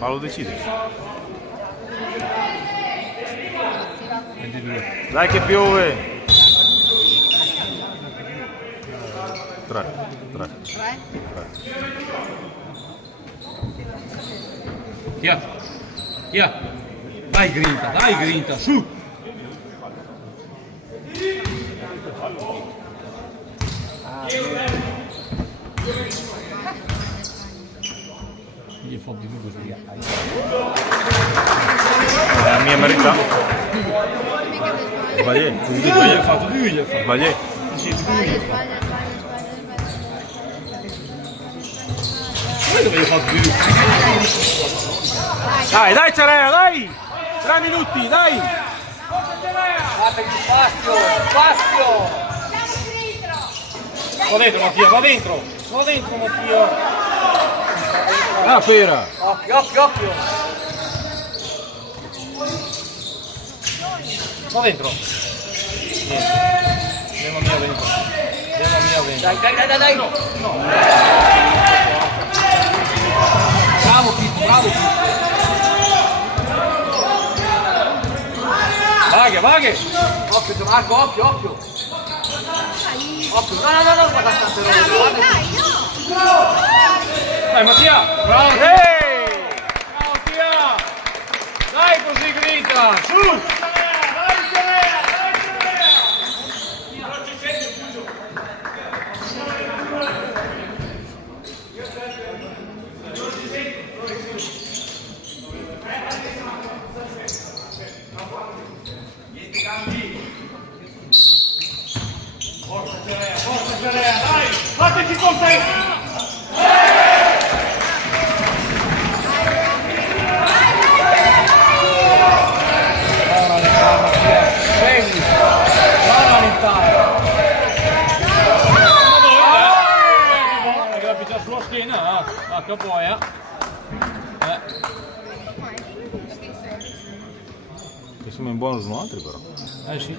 Paolo decide. Dai che piove! 3. Via! Dai grinta, su! Gli fa di più così. La mia verità. Sbagliai. Sbagliai. Dove hai fatto più? Dai Cerea, dai! 3 minuti, dai! Fate più spazio! Va dentro Mattia, va dentro Mattia! Ah, pera! Occhio! Va dentro! Niente. Andiamo a mia dentro. Dai! Bravo Pippo! Vaghe! Occhio Gianmarco, occhio! Occhio, no, guarda tanto Dai Mattia! Bravo! Bravo Mattia! Dai così grita! Su! Forza Cerea, dai! Fateci contenti! Sulla schiena, che poi Che siamo in bonus noi altri però. sì.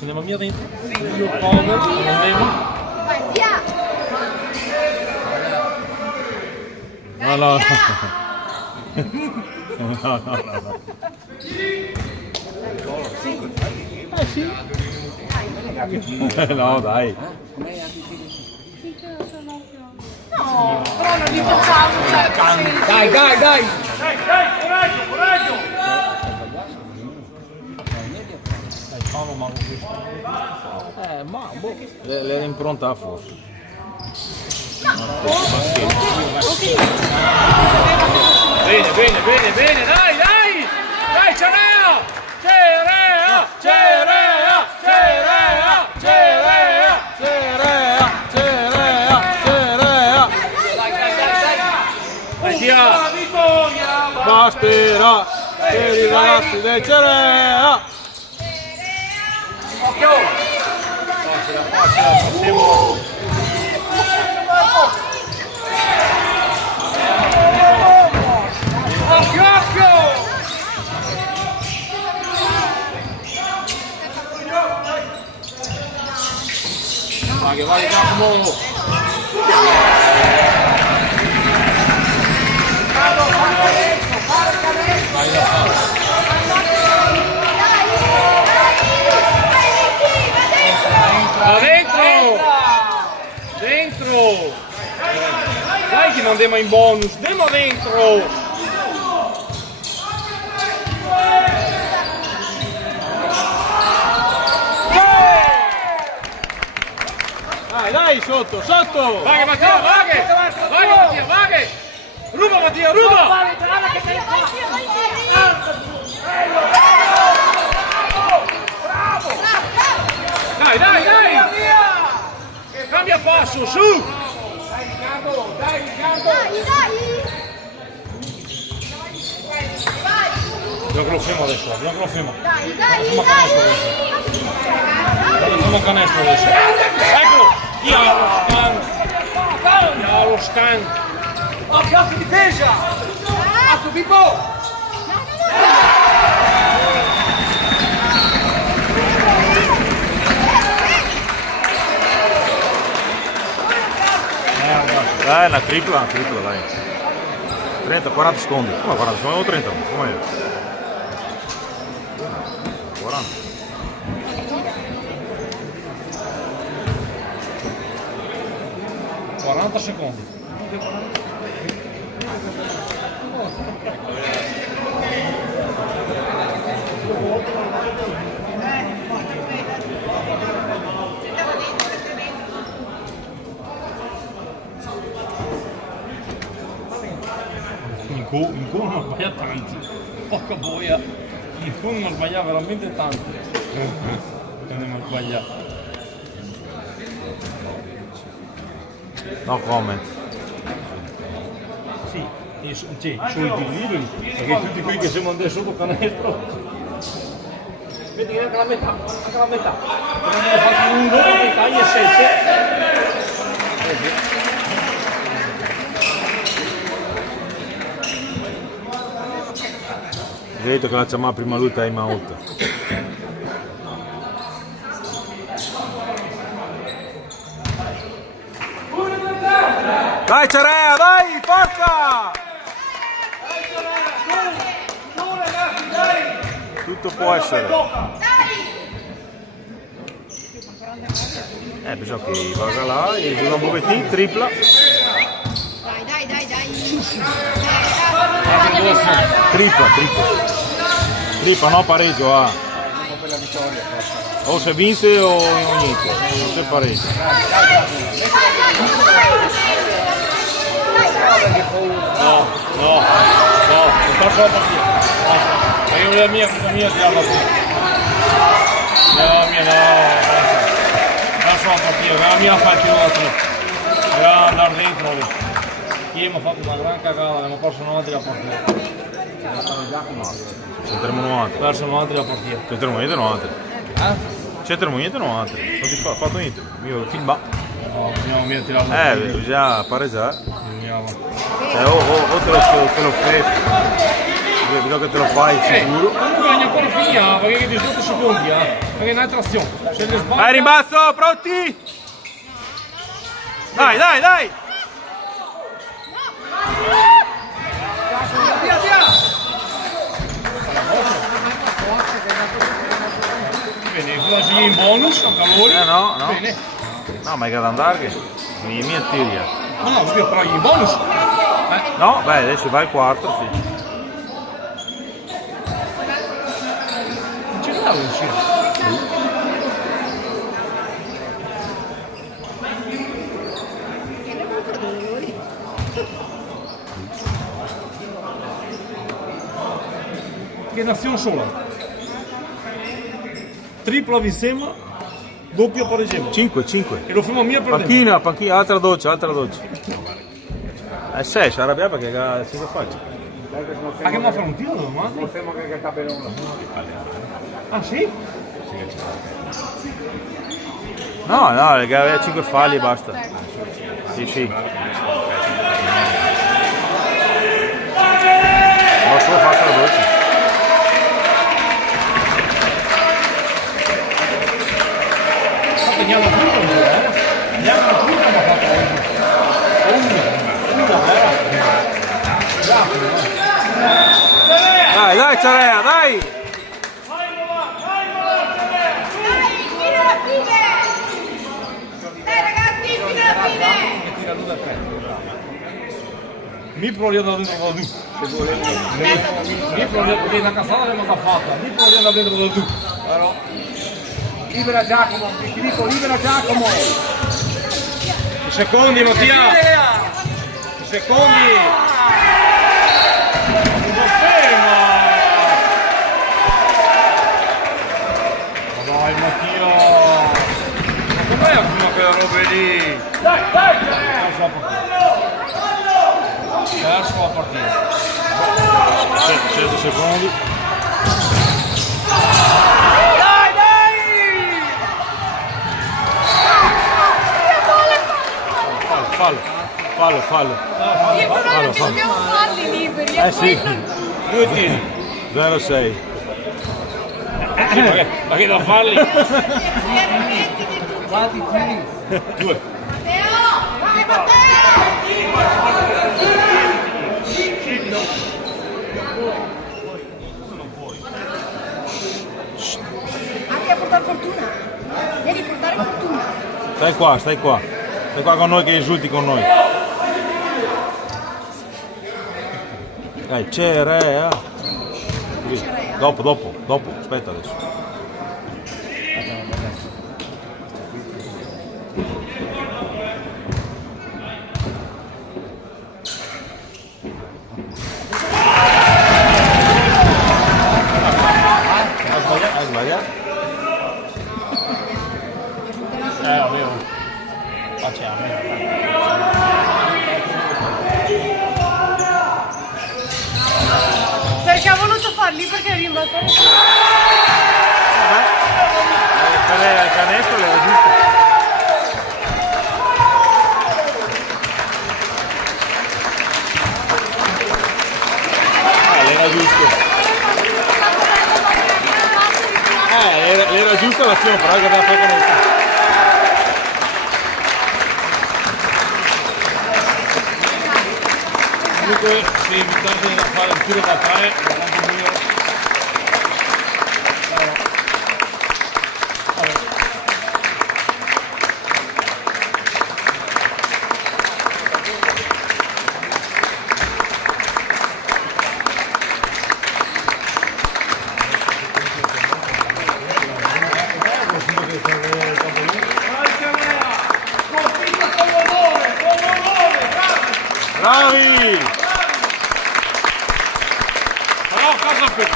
Andiamo via dentro. Io power, andiamo. Vai via! No. No, dai. No, però non li facciamo, cioè, Dai! Dai, coraggio! ma con questo. Ma boh. L'era impronta forse. Bene, bene, bene, bene, dai, dai! Dai, Cerea! Cerea! Cerea! Cerea! Cerea! Cerea, Cerea, Cerea. Basterà per i ragazzi del Cerea. Vai che vai Giacomo! Va dentro! Dentro! Dai che non andiamo in bonus, andiamo dentro! Dai, dai, sotto, sotto! Vai che Mattia, vai che! Vai che Mattia, vai che! Ruba Mattia, ruba! Dai, dai, dai! Cambia passo, su! Dai, Bisogna che lo fermo adesso, bisogna che lo fermo. dai! Facciamo canestro adesso. Eccolo! Chiaro, scan! Occhio difesa! Atto Pippo! Dai, una tripla, dai. 30, 40 secondi. Come 40 secondi o 30? Com'è? 40. $40 secondi. In culo non sbaglia tanti, porca boia, in culo non sbaglia veramente tanti. Andiamo a sbagliare. No comment. Sì, sui tiri liberi, perché tutti qui che siamo andati sotto canestro. Vedi che anche la metà, anche la metà. Ne abbiamo fatti uno, metà e 7. Ho detto che la chiamava prima lui time out. Dai Cerea, dai, forza! Tutto può essere. Bisogna che vada là e gioca un pochettino, tripla. Dai. Tripla. Tripla, no pareggio, ah. O se vince o niente, non c'è pareggio. No, non faccio la partita. Basta. Io la mia tirarla qui. La mia no. Lascio la partita, la mia fa il tiro da 3. Doveva andare dentro. Ieri mi ha fatto una gran cagata, abbiamo perso 90 la partita. C'entriamo 90. Perso 90 la partita. C'entriamo niente 90. C'entriamo niente 90. Non ti fa fatto niente. Io film va. No, bisogna tirarla. Bisogna pareggiare. Bisognava. O te lo fai. Vedo che te lo fai sicuro. Comunque bisogna ancora finire, perché 18 secondi, perché è un'altra azione. Se ne sbaglia... Vai rimbasso, pronti? Dai! Bene, quasi in bonus, a calori. No. Bene. No, ma è che ad andare che mi attiria. No, io però in bonus. No, beh, adesso vai il quarto, sì. Non ce l'ha uscire. che è un'azione sola. Triplo a Vissema, doppio per esempio. 5. E lo fermo a mia per Panchina, altra doccia. Sei, si arrabbia perché si fa faccia. Ah, che mi fa un tiro domani? Non siamo che tabellone. Ah sì? No, perché aveva 5 falli e basta. Sì. Ma solo faccia la doccia. Andiamo a tutto, andiamo a tutto, ma fatto Dai, Ciarea, dai! Fino alla fine! Dai ragazzi, fino alla fine! Mi proviamo dentro la tu. Mi proviamo che la cassata l'abbiamo fatta. Mi proviamo dentro la tu. Libera Giacomo, ti dico libera Giacomo! I secondi, Mattia! I secondi! Non ferma! Ma dai, Mattia! Ma com'è fino a quella roba lì? Dai! Perso la partita. 7 secondi. Fallo. Il problema è che dobbiamo farli liberi. Sì. 2 tiri. 0-6. Ma che da farli? Fatti tiri! 2. Matteo! Vai Matteo! Anche a portare fortuna. Devi portare fortuna. Stai qua. Stai qua con noi che insulti con noi. Dai, Ciarea. Dopo. Aspetta adesso. Hai sbagliato? Avevo. Facciamo. Perché ha voluto farli perché è rimbalzato. Il canestro l'era giusto. L'era giusto. Era giusto l'azione, però che deve fare canestro. Comunque se evitate di fare il tiro da 3, guardate mio. Bravi! Però cosa per...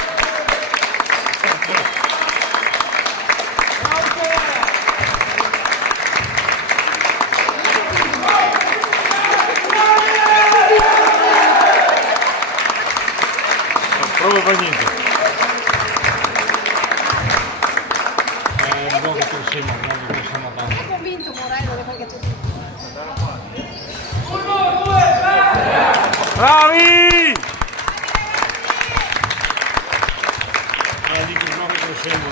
Proprio per niente. Non che cresciamo tanto. È convinto Morello perché tu. Bravi! Dico che cresciamo,